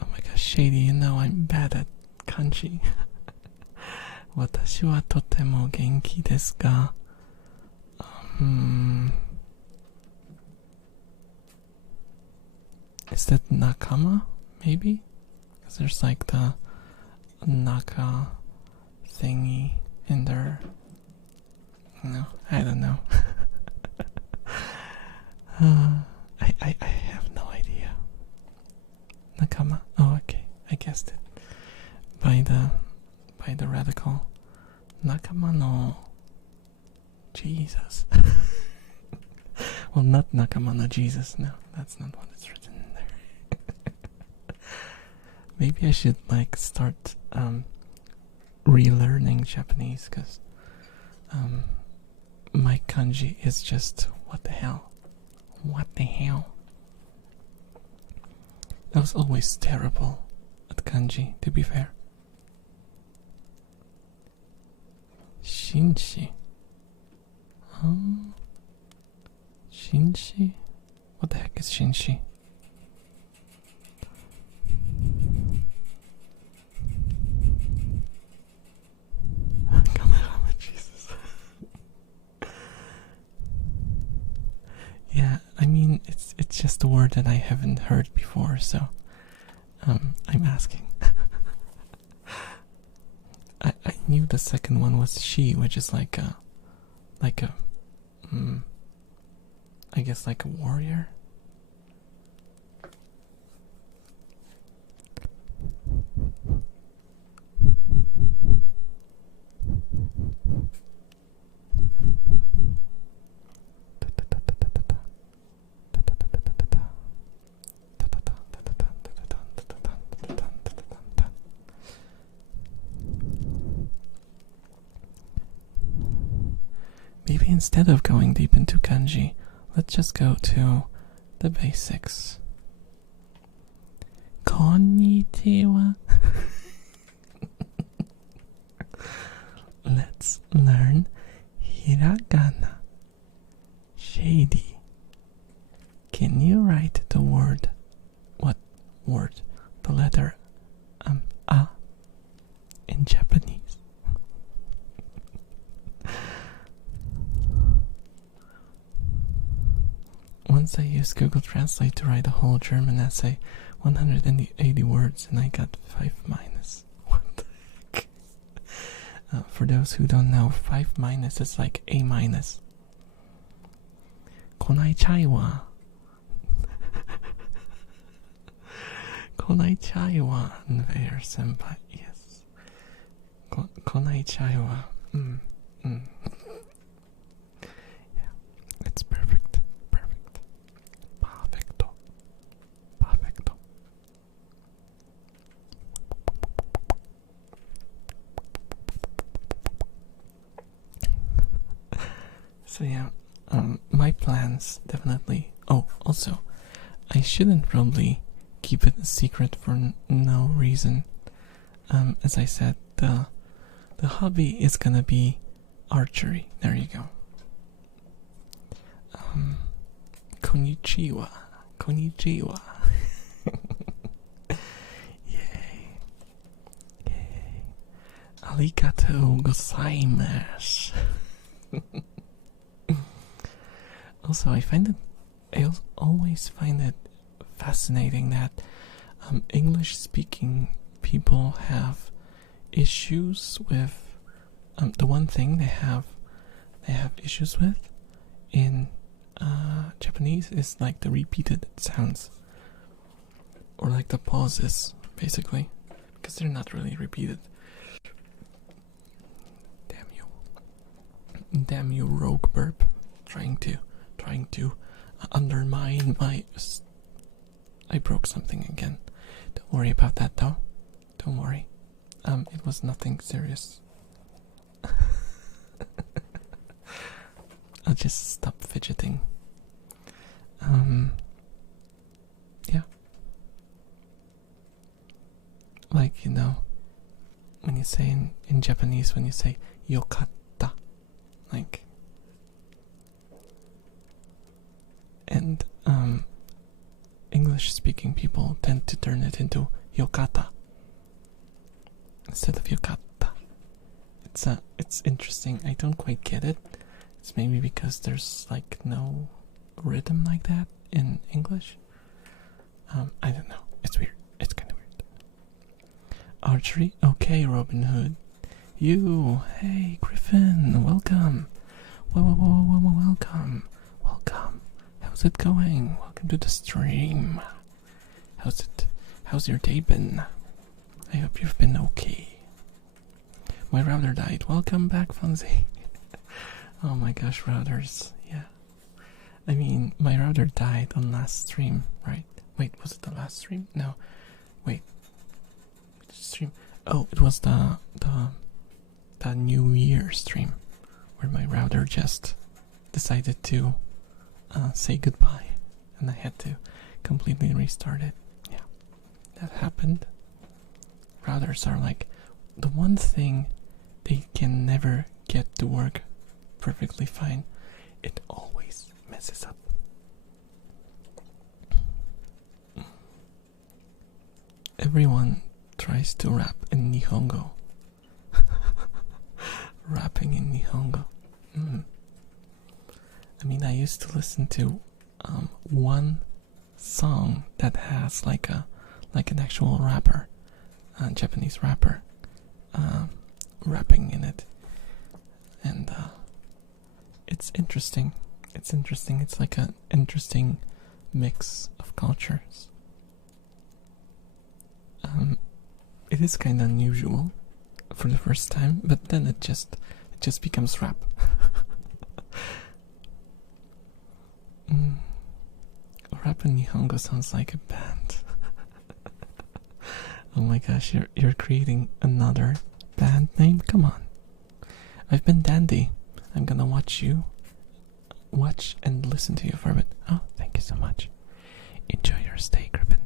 Oh my gosh, Shady, you know I'm bad at kanji. 私はとても元気ですが、Hmm. Is that Nakama? Maybe? Because there's like the Naka thingy in there. No, I don't know. I have no idea. Nakama. Oh, okay. I guessed it. By the radical Nakama no Jesus. Well, not Nakama no Jesus. No, that's not what it's written in there. Maybe I should like start relearning Japanese, because my kanji is just what the hell. What the hell? I was always terrible at kanji, to be fair. Shinshi. Shinshi? What the heck is Shinshi? Jesus. Yeah, I mean, it's just a word that I haven't heard before, so I'm asking. I knew the second one was she, which is like a I guess like a warrior. Maybe instead of going deep into kanji, let's just go to the basics. Konnichiwa. Let's learn hiragana. Shady. Can you write the word? What word? The letter a in Japanese. Once I used Google Translate to write a whole German essay, 180 words, and I got 5 minus. What the heck? For those who don't know, 5 minus is like A minus. Konaichai wa. Konaichai wa, Nveir senpai. Yes. Konaichai wa. Yeah, it's perfect. Perfect. Perfecto. Perfecto. So yeah, my plans definitely. Oh, also, I shouldn't probably keep it a secret for no reason. As I said, the hobby is gonna be archery. There you go. Konnichiwa. Konnichiwa. Yay. Yay. Arigatou gozaimasu. Also, I always find it fascinating that English-speaking people have issues with the one thing they have issues with in Japanese is like the repeated sounds, or like the pauses, basically, because they're not really repeated. Damn you, rogue burp, trying to undermine my. I broke something again. Don't worry about that though. Don't worry. It was nothing serious. I'll just stop fidgeting. Yeah. Like, you know, when you say in Japanese, when you say yokatta, like, and English speaking people tend to turn it into yokata instead of yokata. It's interesting. I don't quite get it. It's maybe because there's like no rhythm like that in English. I don't know. It's weird. It's kind of weird. Archery? Okay, Robin Hood. You, hey, Griffin, welcome. Welcome. Welcome. How's it going? Welcome to the stream. How's it? How's your day been? I hope you've been okay. My router died. Welcome back, Fonzie. Oh my gosh, routers. Yeah. I mean, my router died on last stream, right? Wait, was it the last stream? No. Wait. Which stream? Oh, it was the New Year stream where my router just decided to say goodbye and I had to completely restart it. Yeah. That happened. Routers are like the one thing they can never get to work perfectly fine. It always messes up. Everyone tries to rap in Nihongo. Rapping in Nihongo. I mean, I used to listen to one song that has like an actual rapper, Japanese rapper, rapping in it, and it's interesting. It's interesting. It's like an interesting mix of cultures. It is kind of unusual for the first time, but then it just becomes rap. Rap in Nihongo sounds like a band. Oh my gosh, you're creating another band name? Come on. I've been dandy. I'm gonna watch and listen to you for a bit. Oh, thank you so much. Enjoy your stay, Griffin.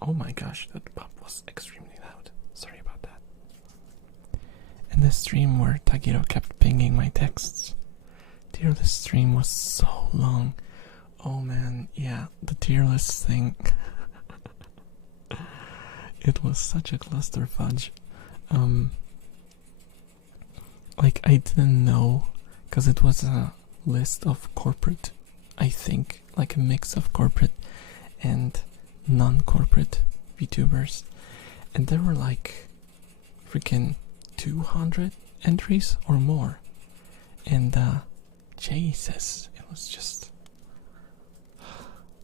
Oh my gosh, that pop was extremely loud. Sorry about that. And the stream where Tagiro kept pinging my texts. Tier list stream was so long. Oh man, yeah, the tier list thing. It was such a cluster fudge. Like I didn't know, because it was a list of corporate, I think, like a mix of corporate and non-corporate VTubers, and there were like freaking 200 entries or more, and Jesus, it was just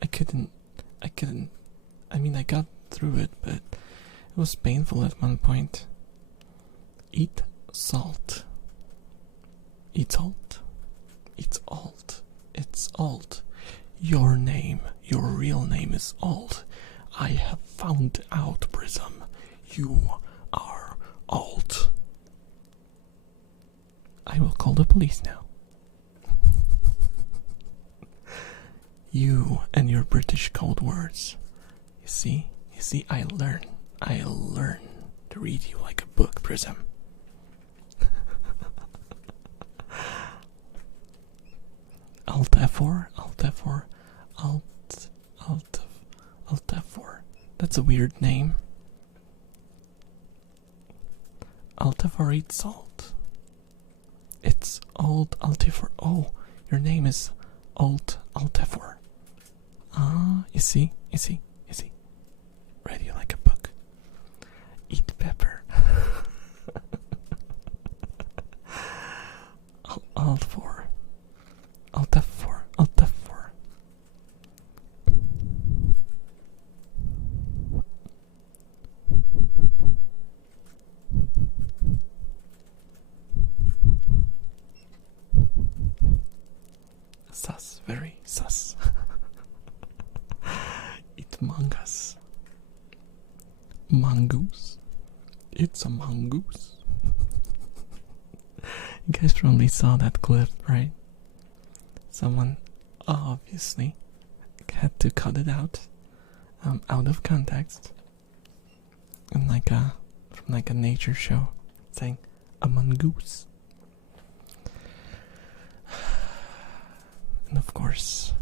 I couldn't I mean, I got through it, but it was painful at one point. Eat salt. Eat salt. It's alt. It's alt. Your name, your real name is alt. I have found out, Prism. You are alt. I will call the police now. You and your British code words. You see, I learn to read you like a book, Prism. Alt F4, Alt F4, Alt F4. That's a weird name. Alt F4 eats salt. It's Alt F4. Oh, your name is Alt F4. Ah, you see. Read you like a book. Eat pepper. Alt 4. Alt F4. Alt F4. Sus, very sus. Eat mangas. Mongoose. It's a mongoose. You guys probably saw that clip, right? Someone obviously had to cut it out of context, and from a nature show, saying a mongoose. And of course,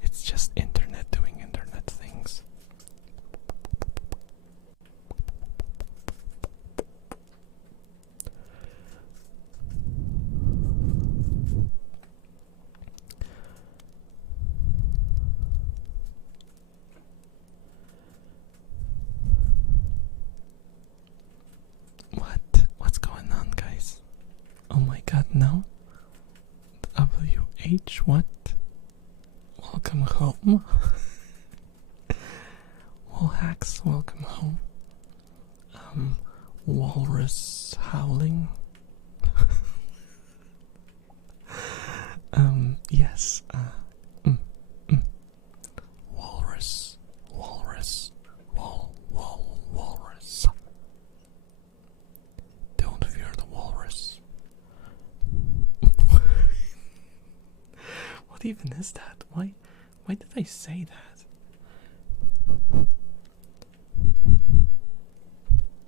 it's just internet doing internet things. WH, what? Welcome home. Wallhacks, welcome home. Walrus howling. Yes, walrus, walrus. Don't fear the walrus. What even is that? Why did I say that?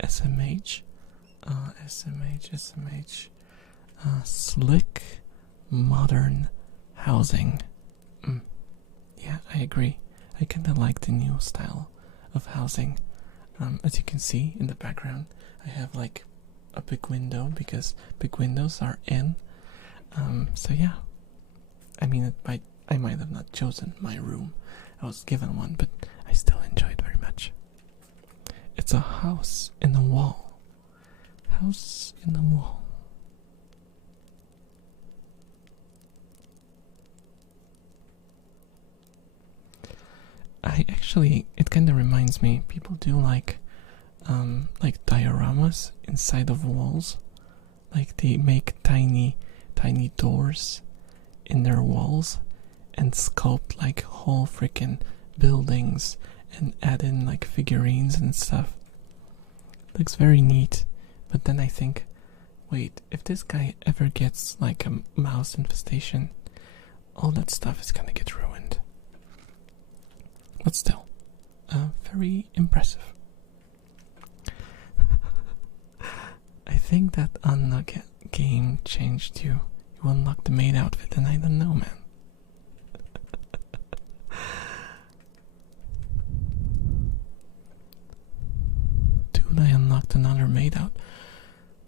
SMH, SMH, slick, modern housing. Yeah, I agree. I kinda like the new style of housing. As you can see in the background, I have like a big window because big windows are in. So yeah, I mean, I might have not chosen my room. I was given one, but I still enjoy it very much. It's a house in the wall. House in the wall. It kind of reminds me, people do like dioramas inside of walls. Like they make tiny doors in their walls and sculpt like whole freaking buildings and add in like figurines and stuff. Looks very neat, but then I think, wait, if this guy ever gets like a mouse infestation, all that stuff is gonna get ruined. But still, very impressive. I think that unlock game changed you. You unlocked the maid outfit, and I don't know, man. Dude, I unlocked another maid out.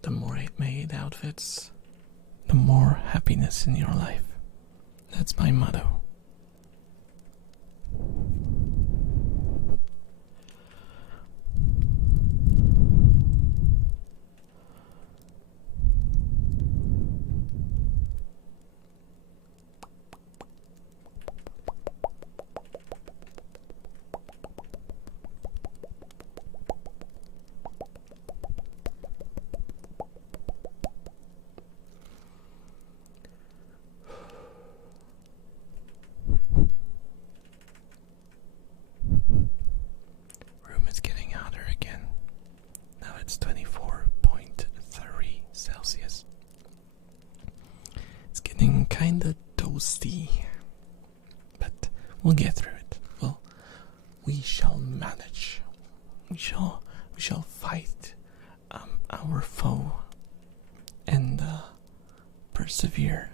The more maid outfits, the more happiness in your life. That's my motto. Room is getting hotter again. Now it's 24.3 Celsius. It's getting kinda toasty, but we'll get through it. Well, we shall manage. We shall fight our foe and persevere.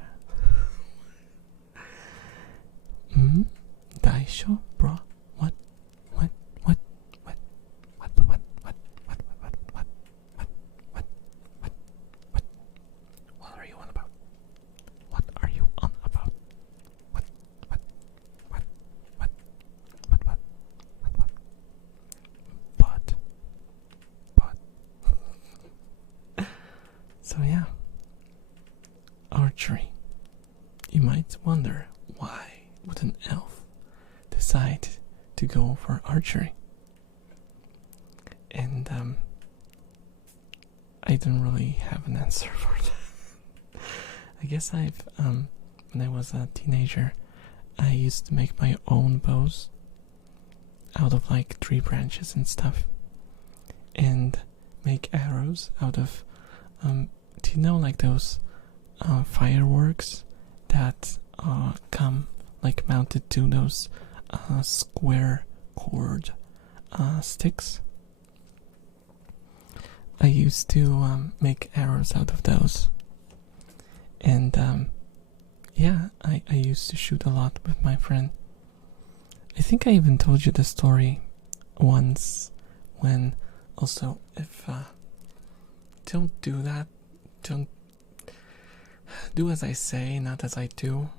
Daisho, bro? What? What are you on about? What are you on about? What? So yeah, archery. You might wonder, why would an elf decide to go for archery? And I don't really have an answer for that. I guess when I was a teenager, I used to make my own bows out of like tree branches and stuff, and make arrows out of do you know like those fireworks that come like mounted to those square cord sticks? I used to make arrows out of those, and yeah, I used to shoot a lot with my friend. I think I even told you the story once, when also, if don't do that, don't do as I say, not as I do.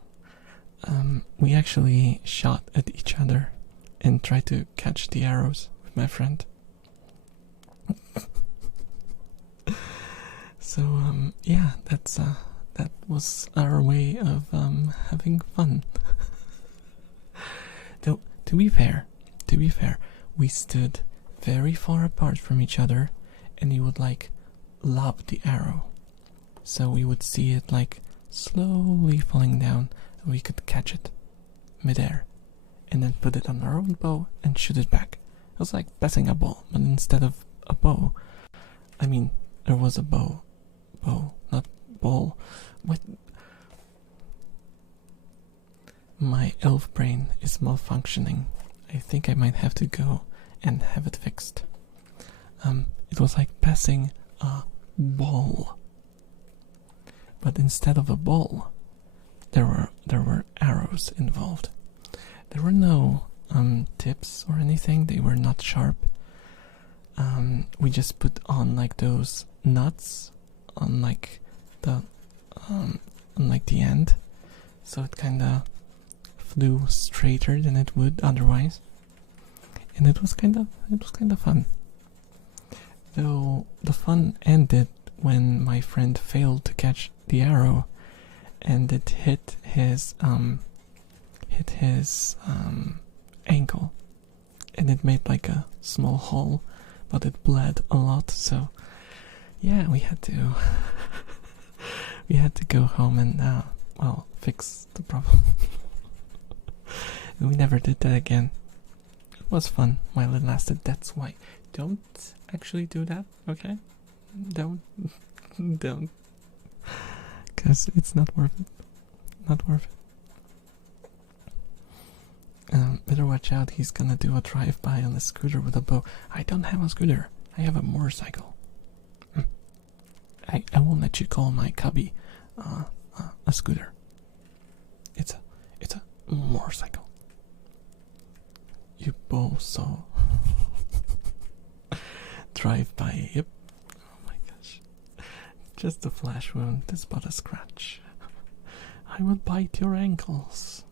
We actually shot at each other and tried to catch the arrows with my friend. So yeah, that's that was our way of having fun. Though to be fair, we stood very far apart from each other, and he would like lob the arrow, so we would see it like slowly falling down, and we could catch it midair, and then put it on our own bow and shoot it back. It was like passing a ball, but instead of a bow, I mean, there was a bow, not ball. What? My elf brain is malfunctioning. I think I might have to go and have it fixed. It was like passing a ball, but instead of a ball, there were arrows involved. There were no tips or anything. They were not sharp. We just put on like those nuts on like the end, so it kind of flew straighter than it would otherwise, and it was kind of fun. Though the fun ended when my friend failed to catch the arrow, and it hit his ankle, and it made like a small hole, but it bled a lot. So yeah, we had to go home and fix the problem. And we never did that again. It was fun while it lasted. That's why don't actually do that, okay? Don't, because it's not worth it. Not worth it. Better watch out. He's gonna do a drive-by on a scooter with a bow. I don't have a scooter. I have a motorcycle. I won't let you call my cubby a scooter. It's a motorcycle. You both saw. Drive-by. Yep. Oh my gosh. Just a flash wound. This but a scratch. I will bite your ankles.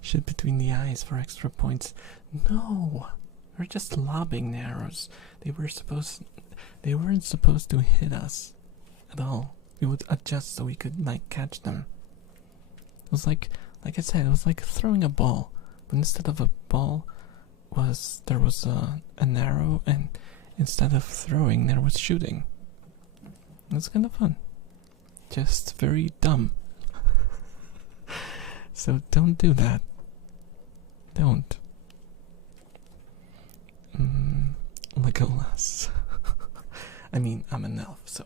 Shit between the eyes for extra points. No, we're just lobbing the arrows. They weren't supposed to hit us at all. We would adjust so we could like catch them. It was like I said, it was like throwing a ball, but instead of a ball, there was an arrow, and instead of throwing, there was shooting. It was kind of fun. Just very dumb. So don't do that. Don't. Legolas. I mean, I'm an elf, so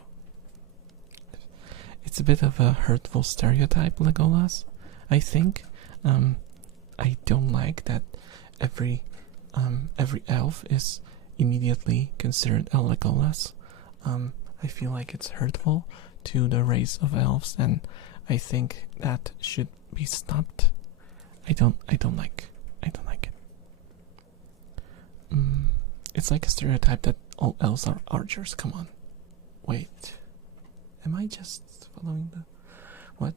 it's a bit of a hurtful stereotype, Legolas. I think. I don't like that every elf is immediately considered a Legolas. I feel like it's hurtful to the race of elves, and I think that should be stopped. I don't like it. It's like a stereotype that all elves are archers. Come on. Wait. Am I just following the... What?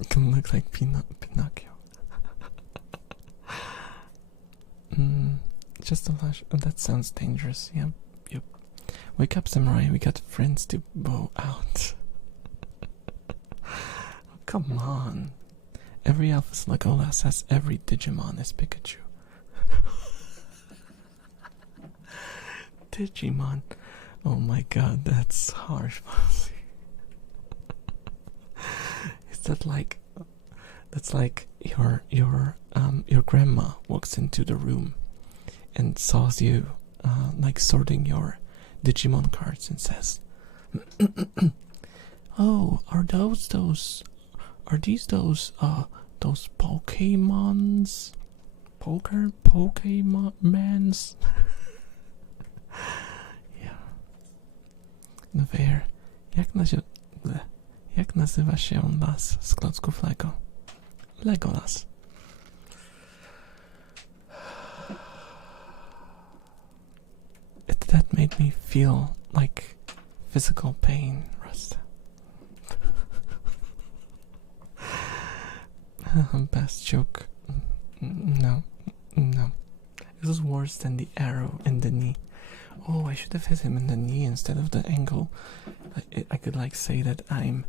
It can look like Pinocchio. Just a flash. Oh, that sounds dangerous. Yep. Wake up, samurai. We got friends to bow out. Oh, come on. Every elf is Legolas, as every Digimon is Pikachu. Digimon. Oh my god, that's harsh. Is that like... That's like your grandma walks into the room and saws you like sorting your Digimon cards and says, "Oh, are these those Pokemons? Pokemons?" Yeah. Never. Jak nazywa się las z klocków Lego? Legolas. That made me feel like physical pain, Rust. Best joke. No. This is worse than the arrow in the knee. Oh, I should have hit him in the knee instead of the ankle. I could like say that I'm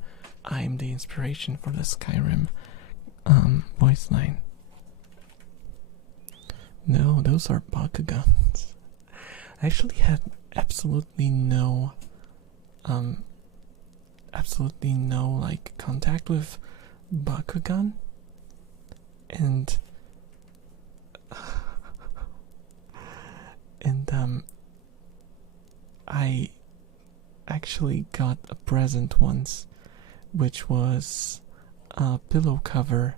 the inspiration for the Skyrim voice line. No, those are Bakugans. I actually had absolutely no like contact with Bakugan, and I actually got a present once, which was a pillow cover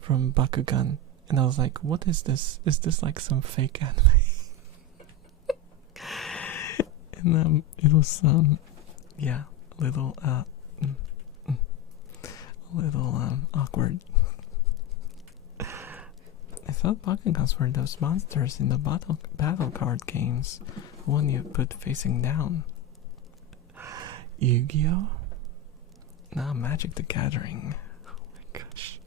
from Bakugan, and I was like, what is this? Is this like some fake anime? And it was yeah, a little awkward. I thought Bakugans were those monsters in the battle card games, the one you put facing down. Yu-Gi-Oh? Nah, Magic the Gathering. Oh my gosh.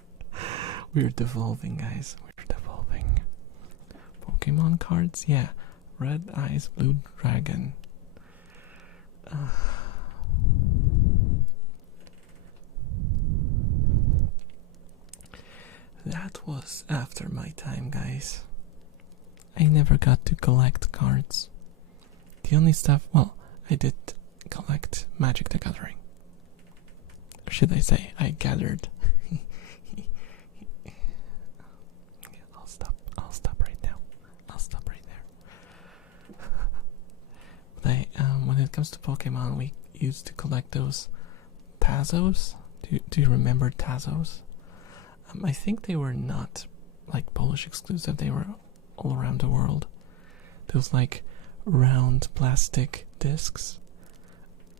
We're devolving, guys. We're devolving. Pokemon cards? Yeah. Red Eyes Blue Dragon. That was after my time, guys. I never got to collect cards. The only stuff, well, I did collect Magic the Gathering. Or should I say, I gathered. Yeah, I'll stop right now. I'll stop right there. But when it comes to Pokemon, we used to collect those Tazos. Do you remember Tazos? I think they were not like Polish exclusive, they were all around the world. Those like round plastic discs,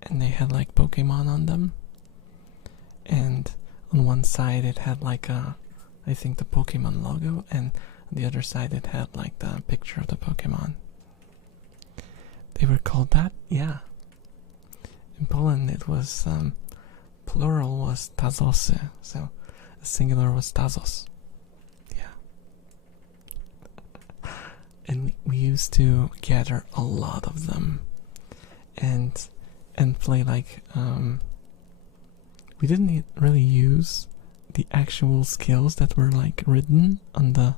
and they had like Pokemon on them. And on one side it had like I think the Pokemon logo, and on the other side it had like the picture of the Pokemon. They were called that? Yeah. In Poland it was, plural was Tazosy, so singular was Tazos. Yeah. And we used to gather a lot of them and play like we didn't really use the actual skills that were like written on the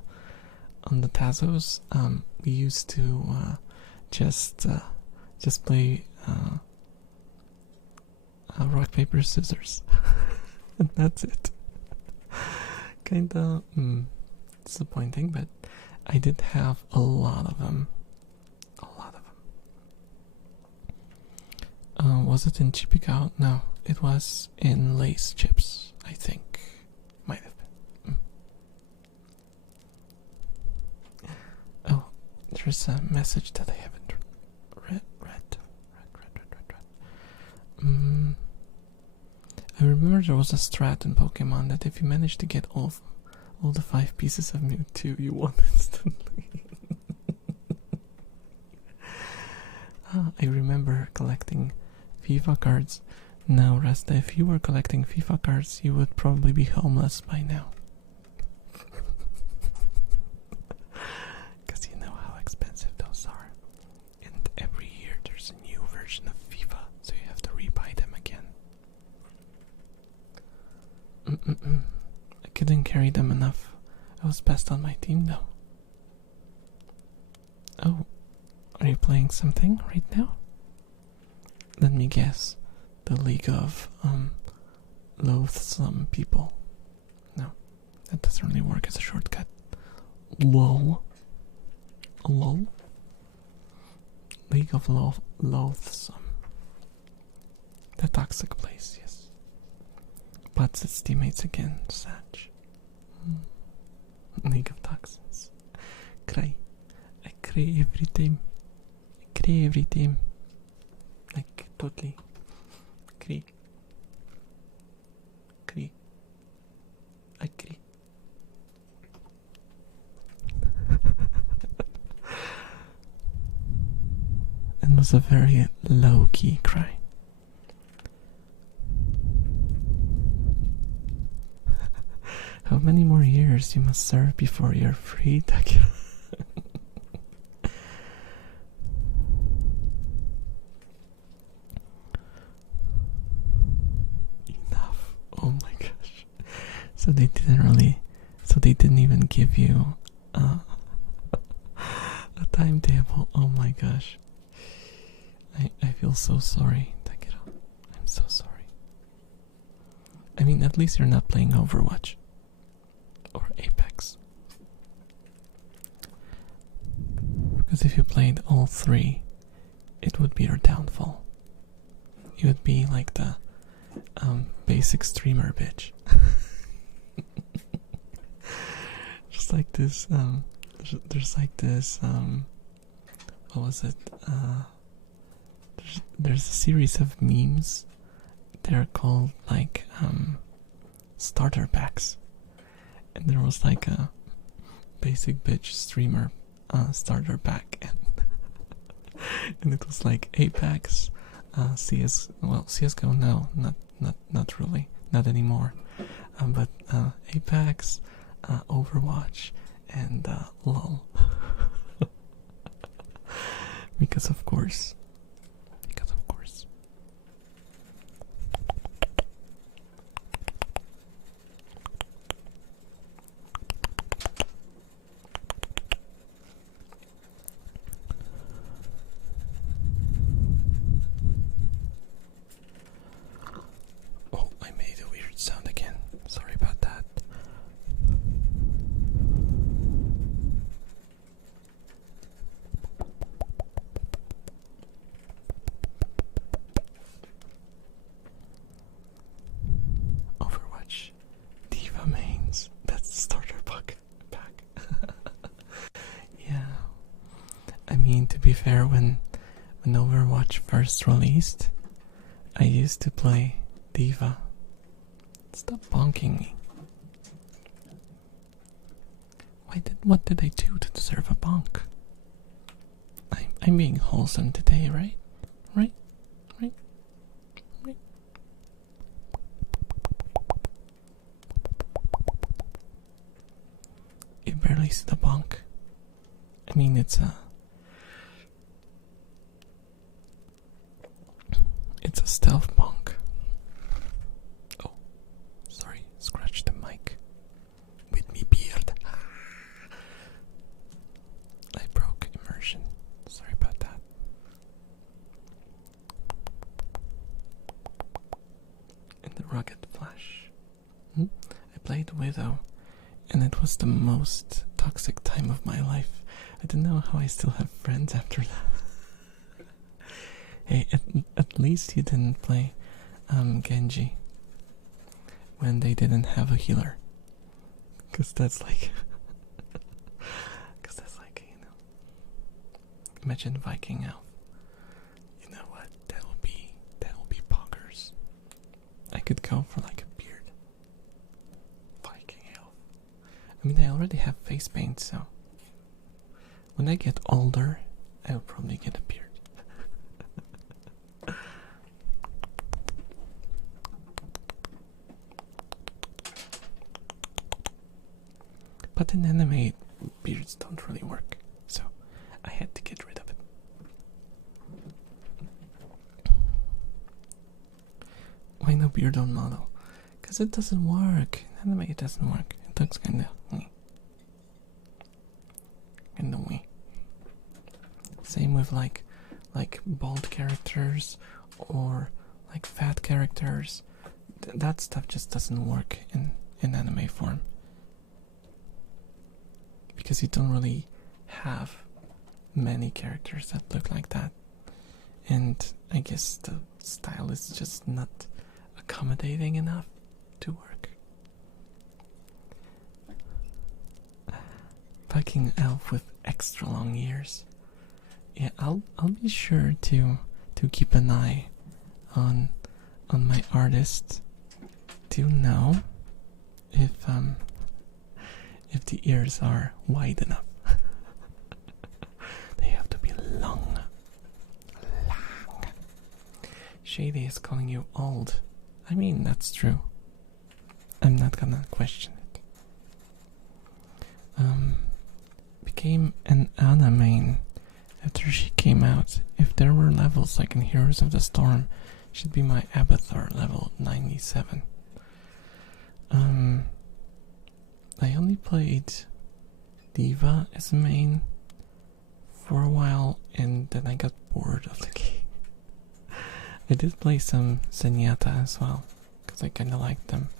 Tazos. We used to just play rock paper scissors. And that's it. Kinda disappointing, but I did have a lot of them. A lot of them. Was it in Chipika? No, it was in Lace Chips, I think. Might have been. Oh, there's a message that I haven't read. I remember there was a strat in Pokemon that if you managed to get all the 5 pieces of Mewtwo, you won instantly. I remember collecting FIFA cards. Now, Rasta, if you were collecting FIFA cards, you would probably be homeless by now. Because you know how expensive those are. And every year there's a new version of FIFA, so you have to rebuy them again. I couldn't carry them enough. I was best on my team though. Oh, are you playing something right now? Let me guess. The League of Loathsome People. No, that doesn't really work as a shortcut. LOL. LOL? League of Loathsome. The toxic place, yes. Butts its teammates again, Satch. League of Toxins. Cry. I cry every time. I cry every time. Like, totally. Cry. Cry. I cry. It was a very low-key cry. How many more years you must serve before you're free, Takira? So they didn't really. So they didn't even give you a timetable. Oh my gosh. I feel so sorry, Takeru. I'm so sorry. I mean, at least you're not playing Overwatch or Apex. Because if you played all three, it would be your downfall. You would be like the basic streamer bitch. Just like this, there's like this, what was it? There's a series of memes. They're called like starter packs, and there was like a basic bitch streamer starter pack, and it was like Apex, CS:GO. No, not really, not anymore. But Apex, Overwatch, and LOL. Because of course. Oh, I made a weird sound again. Sorry about that. Overwatch Diva mains. That's the starter pack. Yeah. I mean, to be fair, when Overwatch first released, I used to play Diva. Stop bonking me. What did I do to deserve a bonk? I'm being wholesome today, right? Right? You barely see the bonk. I mean, it's a stealth bonk. Oh, sorry, scratch the mic with me beard. I broke immersion. Sorry about that. In the rugged flash. I played Widow, and it was the most toxic time of my life. I don't know how I still have friends after that. Hey, at least you didn't play Genji when they didn't have a healer. Because that's like... imagine Viking Elf. You know what? That will be bonkers. I could go for like a beard. Viking Elf. I mean, I already have face paint, so... when I get older, I'll probably get a beard. But in anime, beards don't really work, so I had to get rid of it. Why no beard on model? Because it doesn't work. In anime, it doesn't work. It looks kinda wee. Same with like bald characters or like fat characters. That stuff just doesn't work in anime form. Because you don't really have many characters that look like that. And I guess the style is just not accommodating enough to work. Viking elf with extra long ears. Yeah, I'll be sure to keep an eye on my artist to know if the ears are wide enough. They have to be long. Shady is calling you old. I mean, that's true. I'm not gonna question it. Became an Ana main after she came out. If there were levels like in Heroes of the Storm, she'd be my Abathar level 97. I only played Diva as a main for a while, and then I got bored of the game. I did play some Zenyatta as well, because I kinda liked them.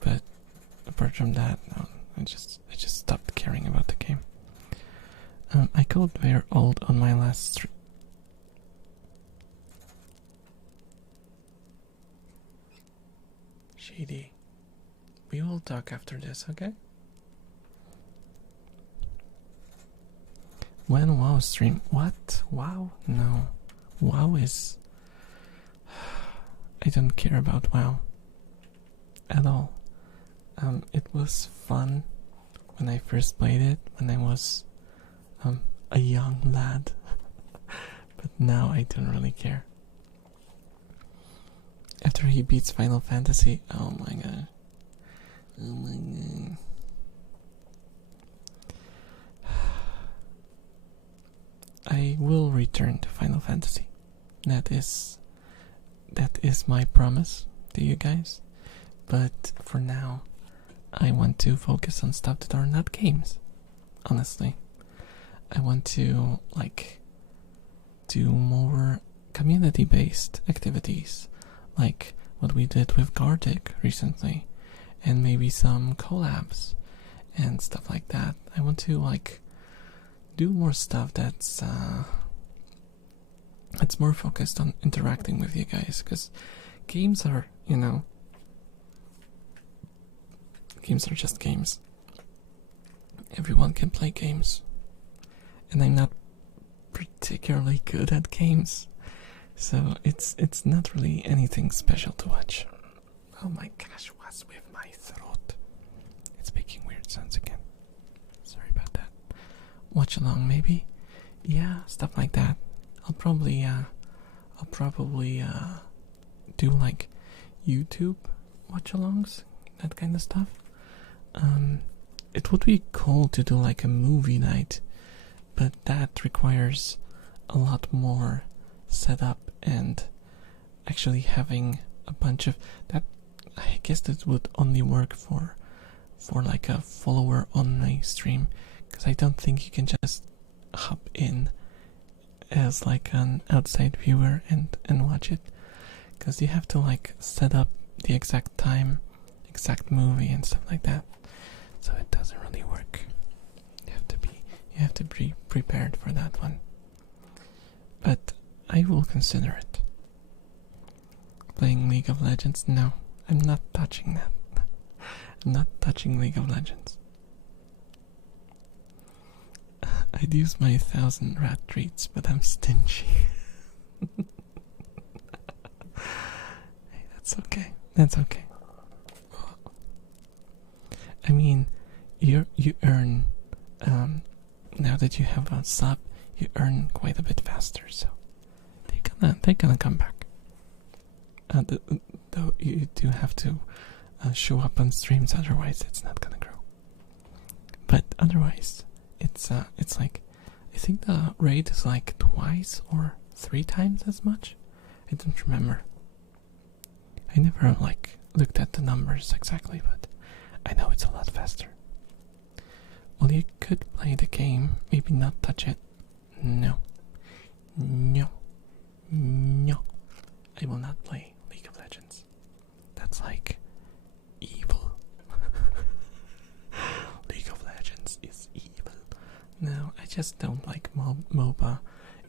But apart from that, no, I just stopped caring about the game. I called very old on my last stream. Shady. We will talk after this, okay? When WoW stream? What? WoW? No. WoW is... I don't care about WoW. At all. It was fun when I first played it, when I was a young lad. But now I don't really care. After he beats Final Fantasy, oh my god. Oh my god. I will return to Final Fantasy. That is my promise to you guys. But for now, I want to focus on stuff that are not games. Honestly, I want to do more community-based activities, like what we did with Gartic recently, and maybe some collabs and stuff like that. I want to do more stuff that's more focused on interacting with you guys, because games are, games are just games. Everyone can play games, and I'm not particularly good at games, so it's not really anything special to watch. Oh my gosh, what's with my throat? It's making weird sounds again. Sorry about that. Watch along, maybe? Yeah, stuff like that. I'll probably do YouTube watch alongs, that kind of stuff. It would be cool to do a movie night, but that requires a lot more setup and actually having a bunch of that. I guess that would only work for a follower only stream, because I don't think you can just hop in as an outside viewer and watch it, because you have to set up the exact time, exact movie and stuff like that, so it doesn't really work. You have to be prepared for that one, but I will consider it. Playing League of Legends? No, I'm not touching that. I'm not touching League of Legends. I'd use my 1,000 rat treats, but I'm stingy. Hey, that's okay. That's okay. I mean, you earn, now that you have a sub, you earn quite a bit faster, so they're gonna come back. Though you do have to show up on streams, otherwise it's not gonna grow. But otherwise, it's I think the rate is twice or 3 times as much. I don't remember. I never looked at the numbers exactly, but I know it's a lot faster. Well, you could play the game, maybe not touch it. No. I will not play League of Legends. That's evil. League of Legends is evil. No, I just don't like MOBA,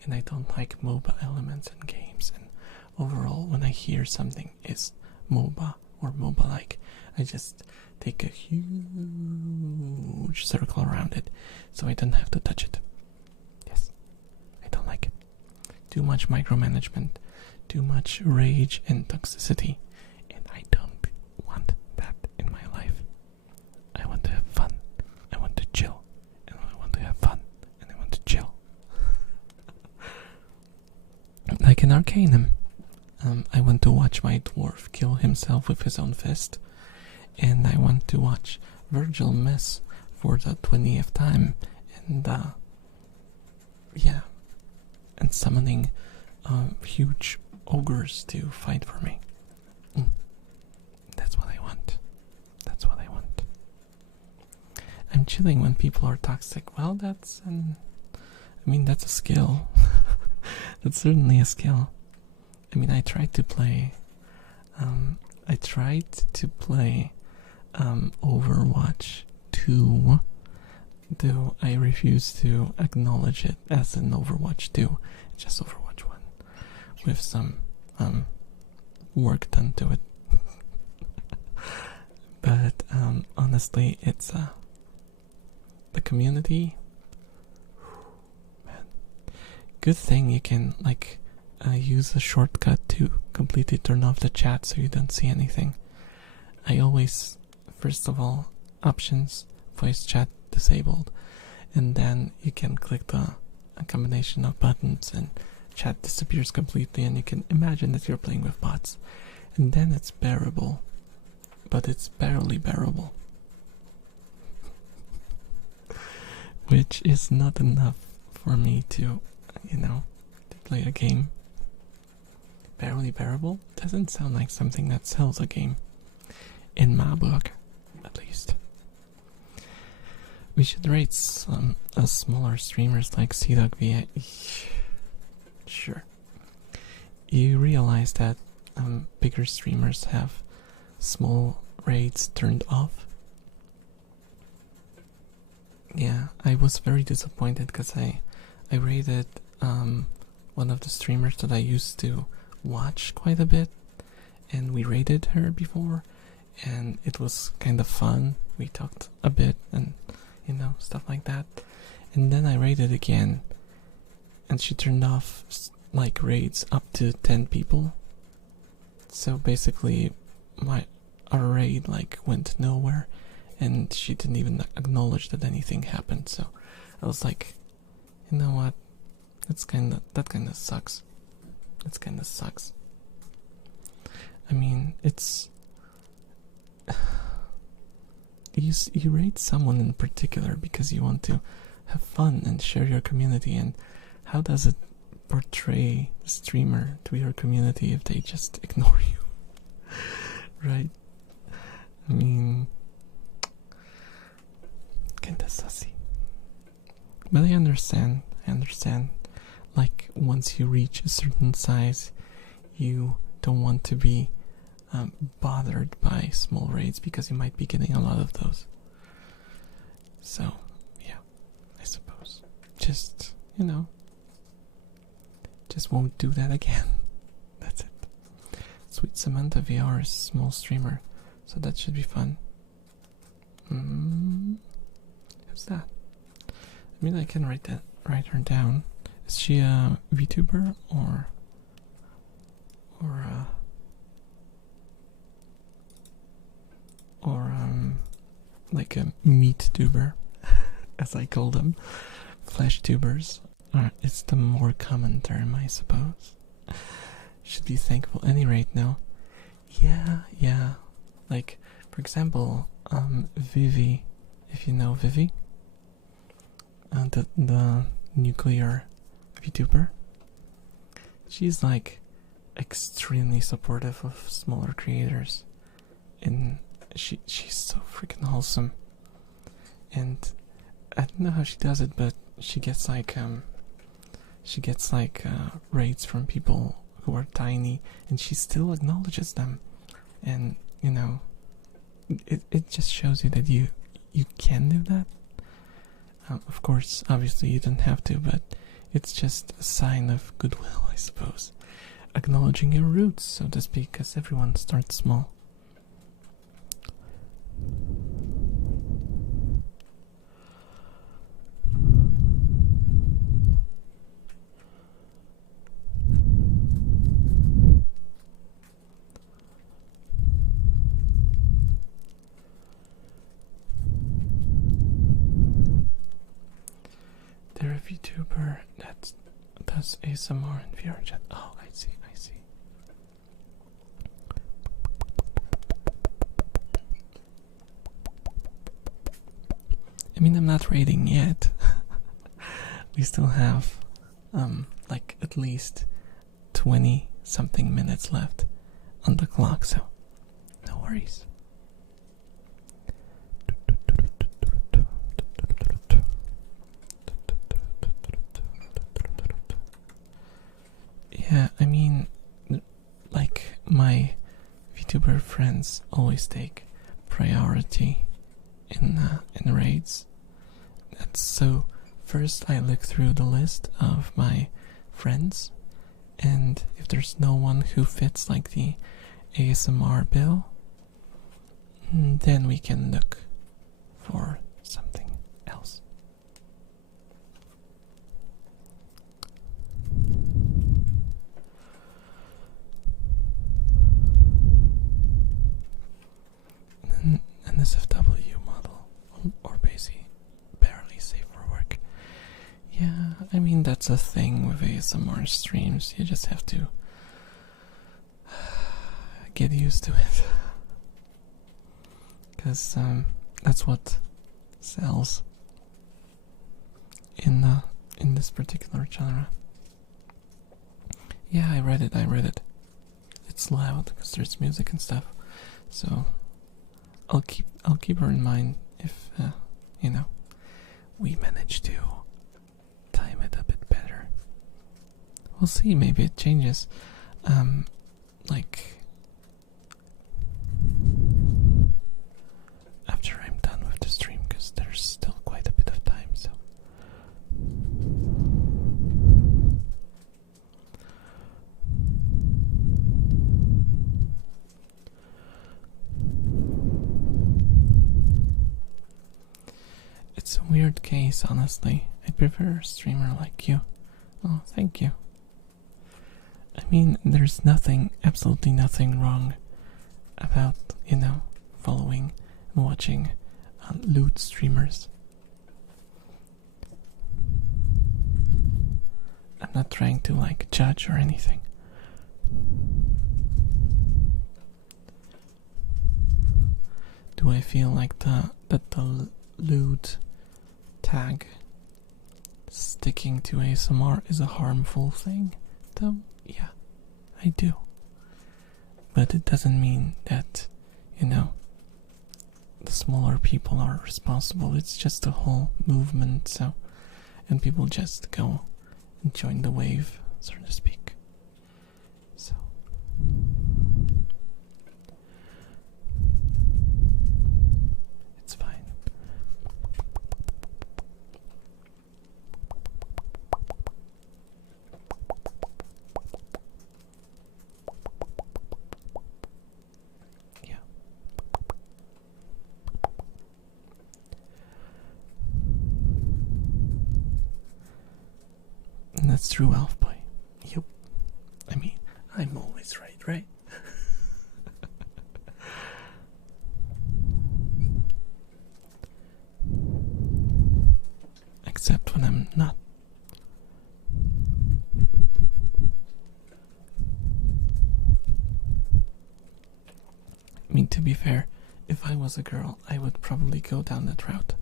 and I don't like MOBA elements in games, and overall when I hear something is MOBA or MOBA-like, I just take a huge circle around it so I don't have to touch it. Yes, I don't like it. Too much micromanagement, too much rage and toxicity, and I don't want that in my life. I want to have fun, I want to chill, and I want to have fun, and I want to chill. Like in Arcanum, I want to watch my dwarf kill himself with his own fist, and I want to watch Virgil miss for the 20th time, and and summoning huge ogres to fight for me. That's what I want. That's what I want. I'm chilling when people are toxic. Well, that's that's a skill. That's certainly a skill. I mean, I tried to play. Overwatch 2, though I refuse to acknowledge it as an Overwatch 2. It's just Overwatch 1 with some work done to it. But honestly, it's the community. Man, good thing you can use a shortcut to completely turn off the chat so you don't see anything. I always, first of all, options, voice chat disabled, and then you can click a combination of buttons and chat disappears completely, and you can imagine that you're playing with bots, and then it's bearable, but it's barely bearable. Which is not enough for me to play a game. Barely bearable doesn't sound like something that sells a game. In my book, at least. We should rate some smaller streamers like CDogV. Sure. You realize that bigger streamers have small raids turned off? Yeah, I was very disappointed because I raided one of the streamers that I used to watch quite a bit, and we raided her before, and it was kind of fun. We talked a bit and stuff like that, and then I raided again, and she turned off raids up to 10 people. So basically our raid went nowhere, and she didn't even acknowledge that anything happened. So I was like, you know what, that kind of sucks. That kind of sucks. I mean, it's you rate someone in particular because you want to have fun and share your community, and how does it portray the streamer to your community if they just ignore you? Right? I mean, kinda sussy. But I understand. Once you reach a certain size, you don't want to be bothered by small raids because you might be getting a lot of those. So, yeah, I suppose. Just won't do that again. That's it. Sweet Samantha VR is a small streamer, so that should be fun. Who's that? I mean, I can write her down. Is she a VTuber or like a meat tuber, as I call them, flesh tubers? It's the more common term, I suppose. Should be thankful. Any rate, no. Yeah. Like, for example, Vivi, if you know Vivi, the nuclear VTuber. She's extremely supportive of smaller creators, and she's so freaking wholesome. And I don't know how she does it, but she gets raids from people who are tiny, and she still acknowledges them. And it just shows you that you can do that. Of course, obviously you don't have to, but it's just a sign of goodwill, I suppose. Acknowledging your roots, so to speak, because everyone starts small. They're a VTuber that does ASMR in VR chat. Oh, I see. I mean, I'm not rating yet. We still have at least 20 something minutes left on the clock, so no worries. Yeah, I mean, like my VTuber friends always take priority in raids. That's so. First, I look through the list of my friends, and if there's no one who fits like the ASMR bill, then we can look for something else. An SFW model, or basically barely safe for work. Yeah, I mean that's a thing with ASMR streams. You just have to get used to it, because that's what sells in this particular genre. Yeah, I read it. It's loud because there's music and stuff. So I'll keep her in mind if we manage to time it a bit better. We'll see, maybe it changes. Like after I'm done with the stream, because there's still quite a bit of time, so it's a weird case, honestly. I'd prefer a streamer like you. Oh, thank you. I mean, there's absolutely nothing wrong about, following and watching loot streamers. I'm not trying to, judge or anything. Do I feel like that the loot tag sticking to ASMR is a harmful thing? Though, yeah, I do. But it doesn't mean that, the smaller people are responsible. It's just a whole movement, so, and people just go and join the wave, so to speak. So it's fine. Yeah. And that's true, Elf Boy. Yup. I mean, I'm always right, right? Except when I'm not. I mean, to be fair, if I was a girl, I would probably go down that route.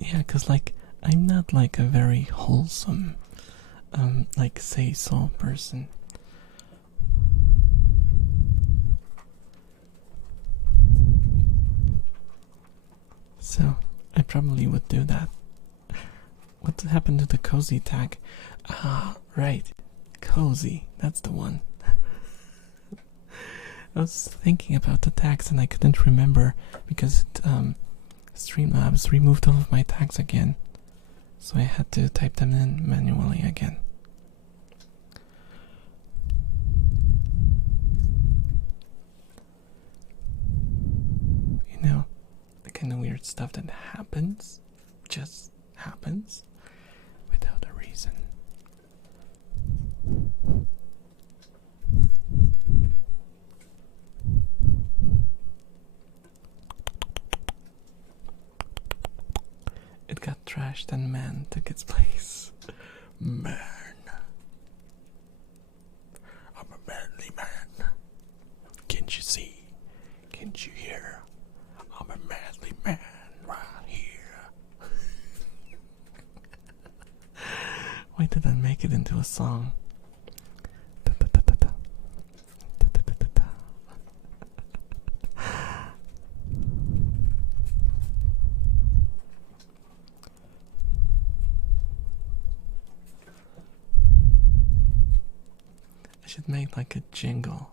Yeah, because, I'm not, a very wholesome, say-so person. So, I probably would do that. What happened to the cozy tag? Ah, right. Cozy. That's the one. I was thinking about the tags and I couldn't remember because Streamlabs removed all of my tags again. So I had to type them in manually again. The kind of weird stuff that happens, just happens, without a reason. It got trashed and man took its place. Man. I'm a manly man. Can't you see? Can't you hear? I'm a manly man right here. Why did I make it into a song? Da, da, da, da, da. should make like a jingle.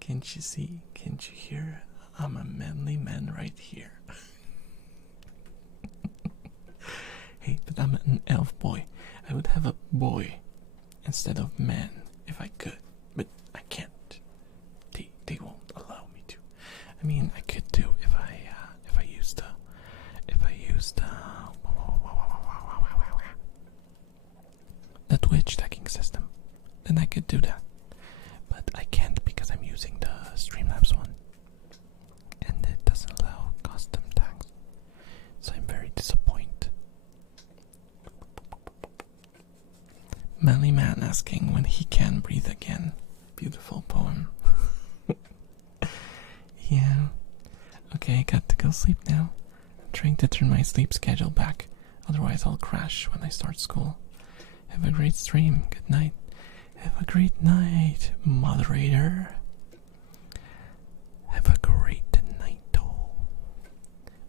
Can't you see? Can't you hear? I'm a manly man right here. Hey, but I'm an elf boy. I would have a boy instead of man if I could, but I can't. They won't allow me to. I mean, I could do if I used the Twitch tagging system, then I could do that. But I can't because I'm using the Streamlabs one, and it doesn't allow custom tags. So I'm very disappointed. Manly man asking when he can breathe again. Beautiful poem. Yeah. Okay, I got to go sleep now. I'm trying to turn my sleep schedule back. Otherwise I'll crash when I start school. Have a great stream. Good night. Have a great night, moderator. Have a great night.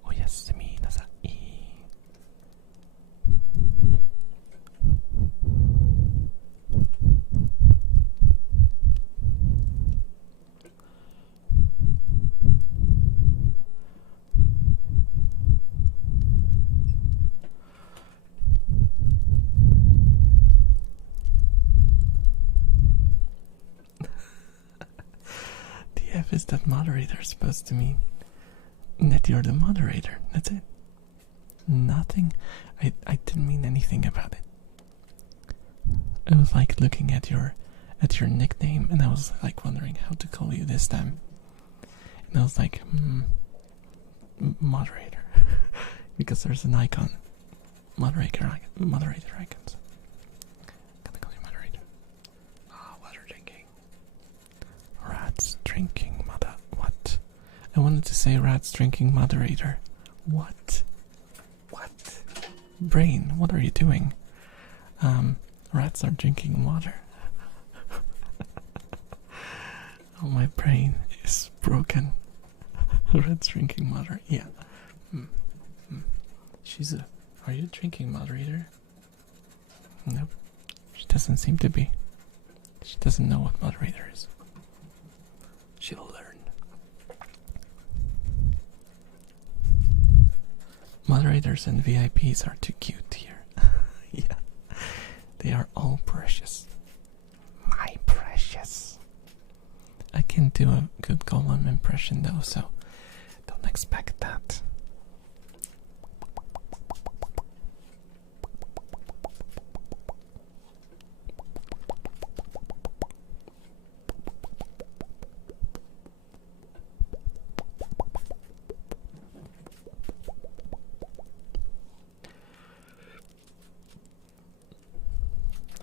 Oyasumi nasai. TF is that moderator supposed to mean that you're the moderator. That's it. Nothing. I didn't mean anything about it. I was like looking at your nickname, and I was like wondering how to call you this time. And I was like, moderator, because there's an icon, moderator icons. Gonna call you moderator. Water drinking. Rats drinking mother. What? I wanted to say rats drinking moderator. What? What? Brain, what are you doing? Rats are drinking water. Oh, my brain is broken. Rats drinking water. Yeah. Are you drinking moderator? Nope. She doesn't seem to be. She doesn't know what moderator is. She'll learn. Moderators and VIPs are too cute here. Yeah. They are all precious. My precious. I can do a good Golem impression though, so don't expect that.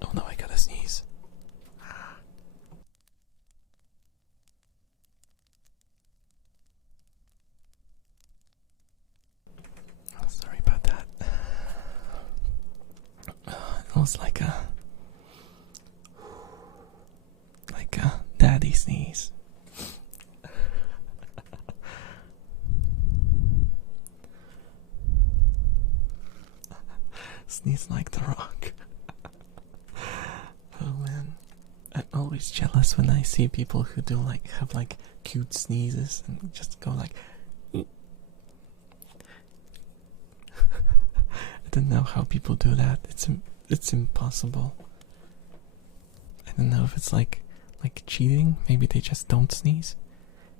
Oh no, I gotta sneeze. Oh, sorry about that. It was like a daddy sneeze. Sneeze like the Rock. Oh man, I'm always jealous when I see people who do have cute sneezes and just go like. I don't know how people do that. It's impossible. I don't know if it's like cheating. Maybe they just don't sneeze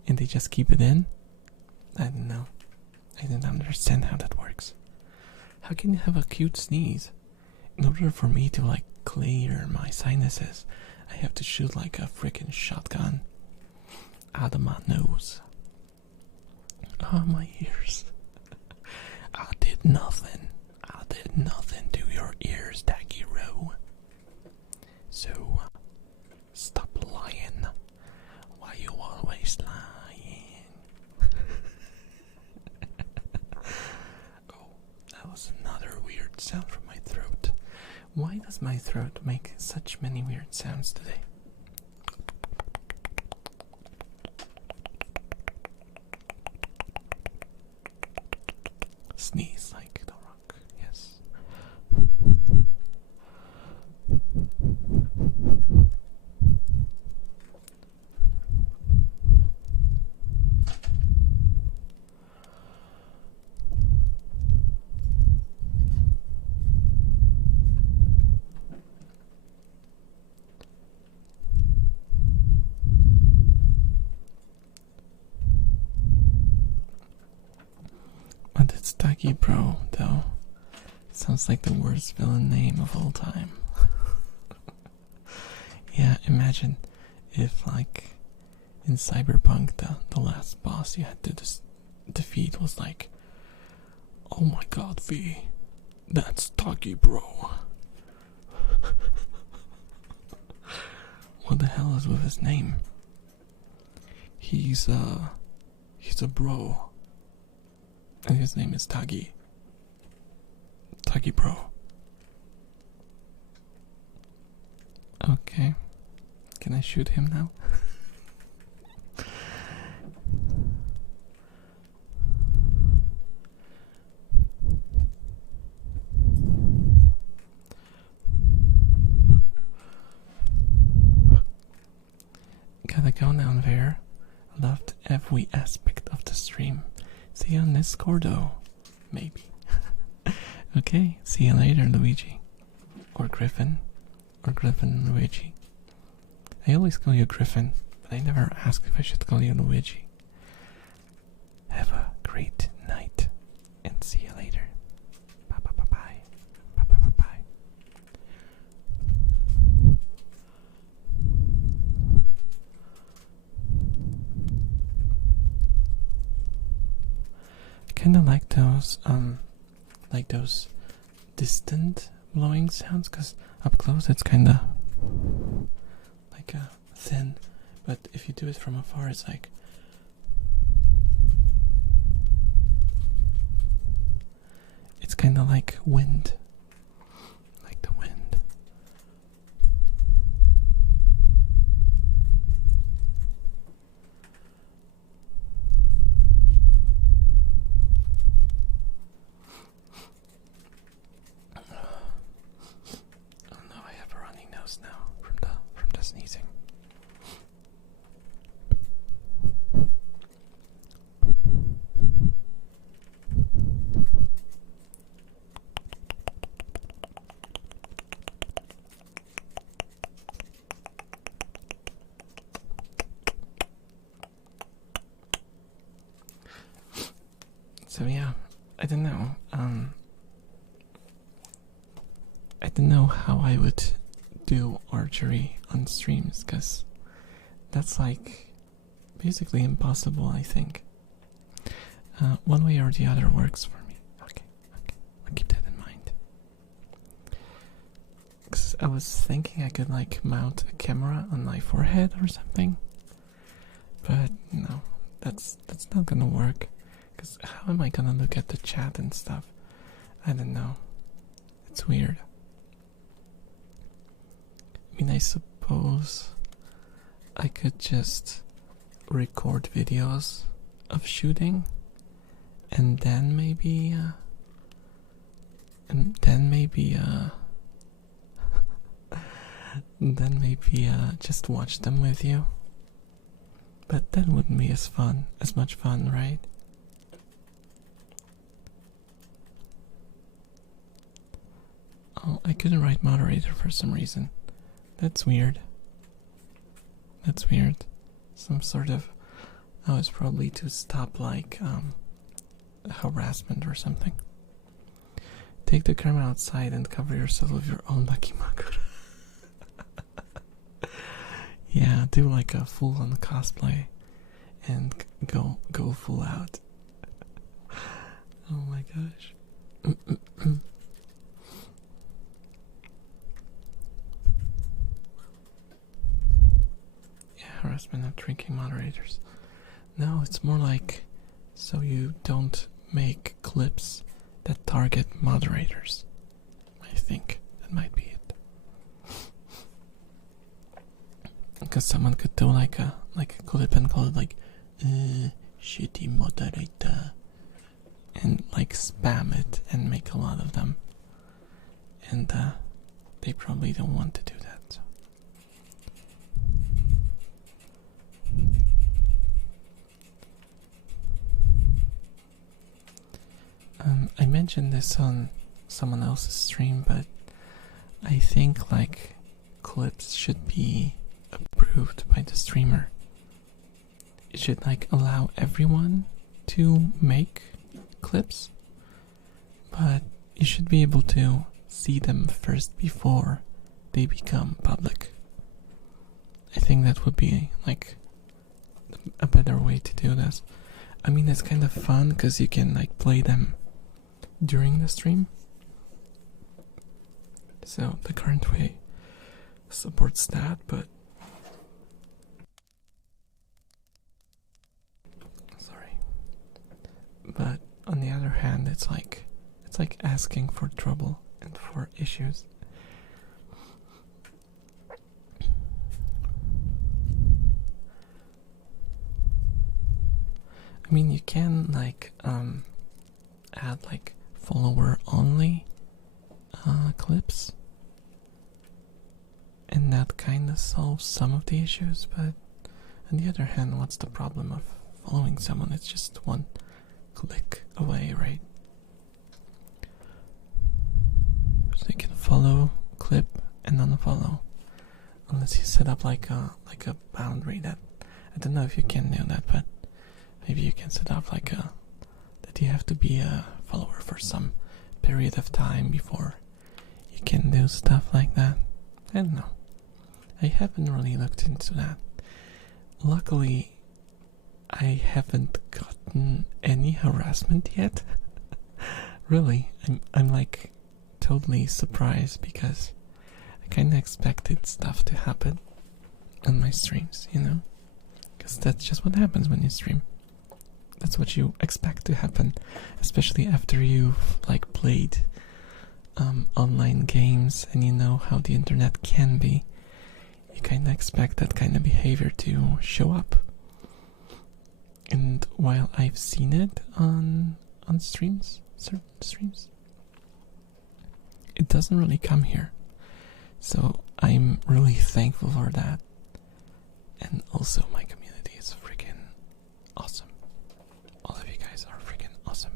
and they just keep it in. I don't know. I don't understand how that works. How can you have a cute sneeze? In order for me to clear my sinuses, I have to shoot like a freaking shotgun out of my nose. Oh, my ears. I did nothing. I did nothing to your ears, Daggy Row. So, stop lying. Why you always lying? Oh, that was another weird sound from my throat. Why does my throat make such many weird sounds today? Sneeze like the Rock, yes. Stucky Bro, though. Sounds like the worst villain name of all time. Yeah, imagine if, like, in Cyberpunk, the last boss you had to defeat was like, oh my god, V, that's Stucky Bro. What the hell is with his name? He's a bro. And his name is Tagi. Tagi Bro. Okay. Can I shoot him now? Gotta go now, there. Loved every aspect of the stream. See you on Discordo. Maybe. Okay, see you later, Luigi. Or Griffin. Or Griffin and Luigi. I always call you Griffin, but I never ask if I should call you Luigi. Have a great night, and see you later. Bye bye bye bye. Bye bye bye bye. I kinda like those distant blowing sounds, cause up close it's kinda like thin, but if you do it from afar it's like it's kinda like wind, like the wind. Now from the sneezing. So yeah, I don't know. I don't know how I would do archery on streams, because that's like basically impossible, I think. One way or the other works for me. Okay, I'll keep that in mind. 'Cause I was thinking I could like mount a camera on my forehead or something, but no, that's not gonna work. 'Cause how am I gonna look at the chat and stuff? I don't know. It's weird. I mean, I suppose I could just record videos of shooting, and then maybe just watch them with you. But that wouldn't be as much fun, right? Oh, I couldn't write moderator for some reason. That's weird. That's weird. Some sort of... Oh, it's probably to stop, like, harassment or something. Take the camera outside and cover yourself with your own Bakimakura. Yeah, do like a full-on cosplay and go full out. Oh my gosh. Harassment of drinking moderators. No, it's more like so you don't make clips that target moderators. I think that might be it. Because someone could do like a clip and call it like shitty moderator and like spam it and make a lot of them. And they probably don't want to do that. So. I mentioned this on someone else's stream, but I think like clips should be approved by the streamer. It should like allow everyone to make clips, but you should be able to see them first before they become public. I think that would be like a better way to do this. I mean, it's kind of fun because you can like play them during the stream. So the current way supports that, but sorry. But on the other hand, it's like asking for trouble and for issues. I mean, you can like add like follower only clips, and that kind of solves some of the issues. But on the other hand, what's the problem of following someone? It's just one click away, right? So you can follow, clip, and unfollow, unless you set up like a boundary. That I don't know if you can do that, but maybe you can set up like that you have to be a follower for some period of time before you can do stuff like that. I don't know. I haven't really looked into that. Luckily, I haven't gotten any harassment yet. Really, I'm like totally surprised because I kind of expected stuff to happen on my streams, you know? Because that's just what happens when you stream. That's what you expect to happen, especially after you've like played online games and you know how the internet can be. You kind of expect that kind of behavior to show up. And while I've seen it on streams, certain streams, it doesn't really come here. So I'm really thankful for that. And also my community is freaking awesome. All of you guys are freaking awesome.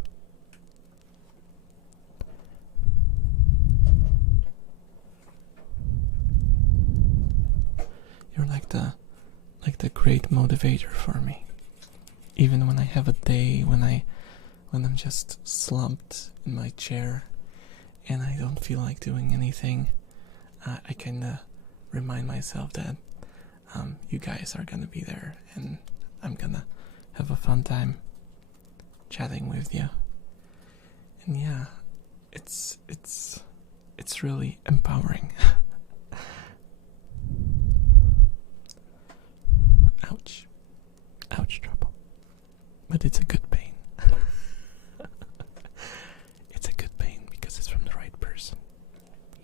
You're like the great motivator for me. Even when I have a day when I'm just slumped in my chair and I don't feel like doing anything, I kinda remind myself that you guys are gonna be there and I'm gonna have a fun time chatting with you. And yeah, it's really empowering. Ouch. Ouch, trouble. But it's a good pain. It's a good pain because it's from the right person.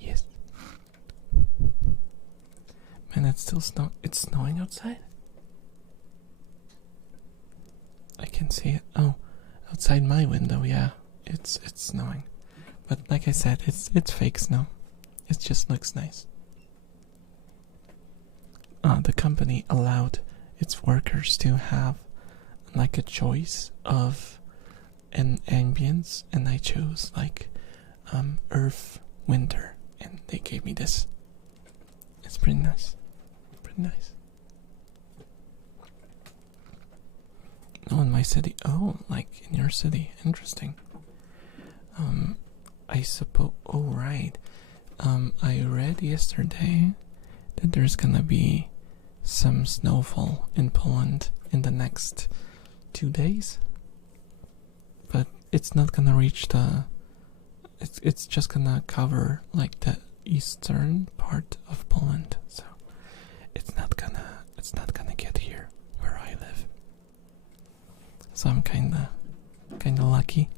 Yes. Man, it's still it's snowing outside? I can see it. Oh, outside my window, yeah. It's snowing. But like I said, it's fake snow. It just looks nice. The company allowed its workers to have like a choice of an ambience, and I chose like Earth Winter, and they gave me this. It's pretty nice. Pretty nice. Oh, in my city. Oh, like in your city. Interesting. I suppose. Oh, right. I read yesterday that there's gonna be some snowfall in Poland in the next 2 days, but it's not gonna reach it's just gonna cover like the eastern part of Poland, so it's not gonna get here where I live. So I'm kinda lucky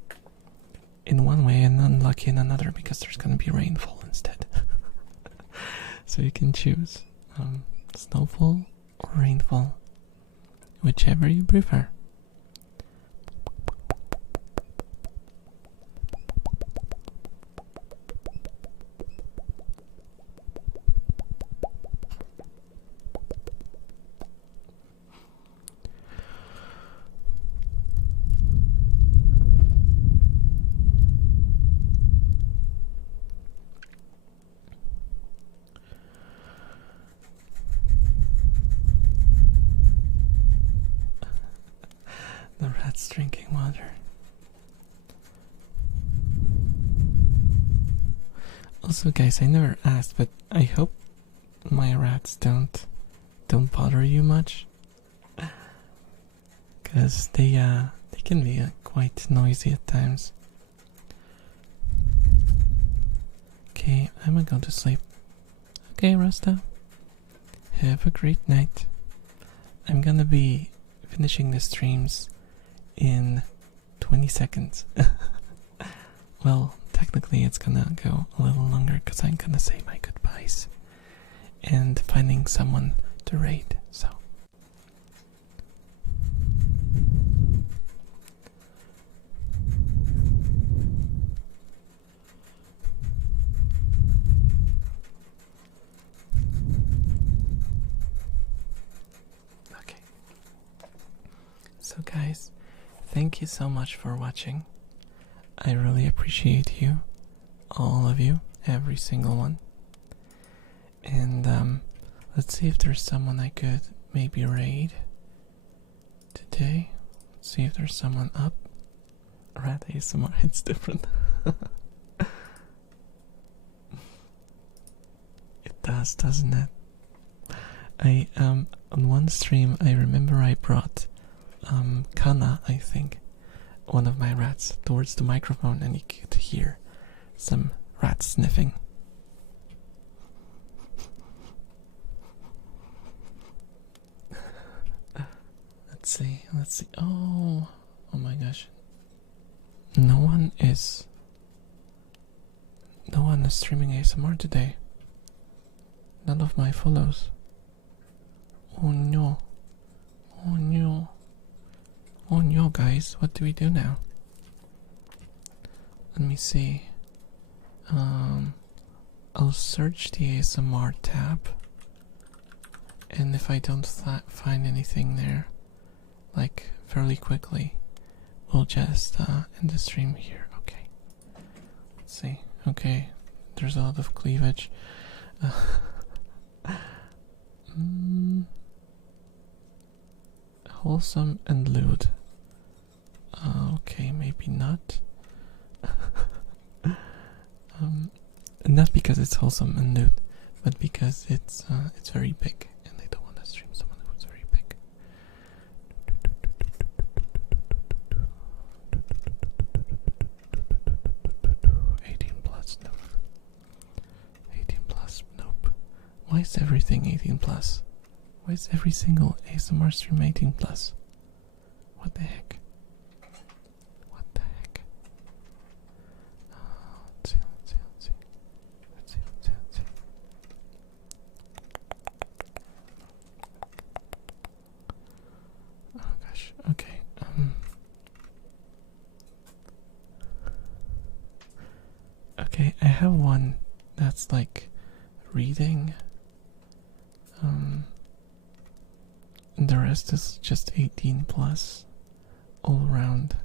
in one way and unlucky in another, because there's gonna be rainfall instead. So you can choose snowfall or rainfall, whichever you prefer. The rat's drinking water. Also, guys, I never asked, but I hope my rats don't bother you much, because they can be quite noisy at times. Okay, I'm going to sleep. Okay, Rasta. Have a great night. I'm gonna be finishing the streams in 20 seconds. Well, technically it's gonna go a little longer because I'm gonna say my goodbyes and finding someone to raid, so. Okay. So guys, thank you so much for watching. I really appreciate you, all of you, every single one. And let's see if there's someone I could maybe raid today. Let's see if there's someone up. Rat ASMR, it's different. It does, doesn't it? On one stream I remember I brought Kana, I think, one of my rats, towards the microphone, and you could hear some rats sniffing. Let's see. Oh my gosh. No one is streaming ASMR today. None of my follows. Oh no. Oh no. Oh no, guys, what do we do now? Let me see. I'll search the ASMR tab, and if I don't find anything there, like fairly quickly, we'll just end the stream here. Okay. Let's see. Okay, there's a lot of cleavage. Wholesome and lewd. Okay, maybe not. Not because it's wholesome and lewd, but because it's very big, and I don't want to stream someone who's very big. 18 plus, nope. 18 plus, nope. Why is everything 18 plus? Why is every single ASMR stream 18 plus? What the heck? What the heck? Let's see. Oh gosh, okay. Okay, I have one that's like reading. And the rest is just 18 plus all around.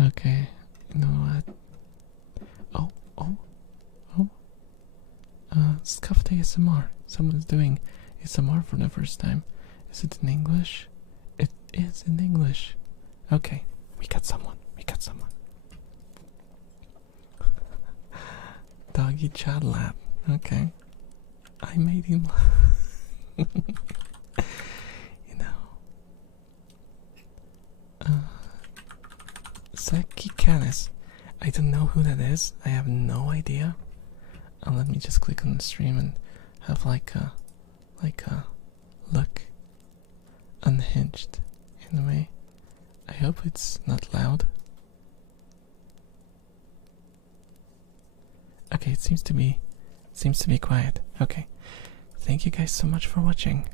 Okay, you know what? Scuffed ASMR. Someone's doing ASMR for the first time. Is it in English? It is in English. Okay, we got someone. Doggy chat lab. Okay. I made him. You know. Seki Canis. I don't know who that is. I have no idea. Let me just click on the stream and have like a look. Unhinged in a way. I hope it's not loud. Okay, it seems to be quiet. Okay. Thank you guys so much for watching,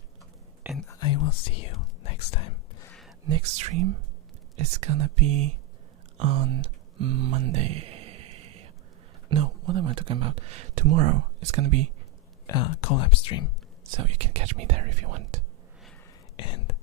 and I will see you next time. Next stream is gonna be on Monday. No, what am I talking about? Tomorrow is gonna be a collab stream, so you can catch me there if you want. And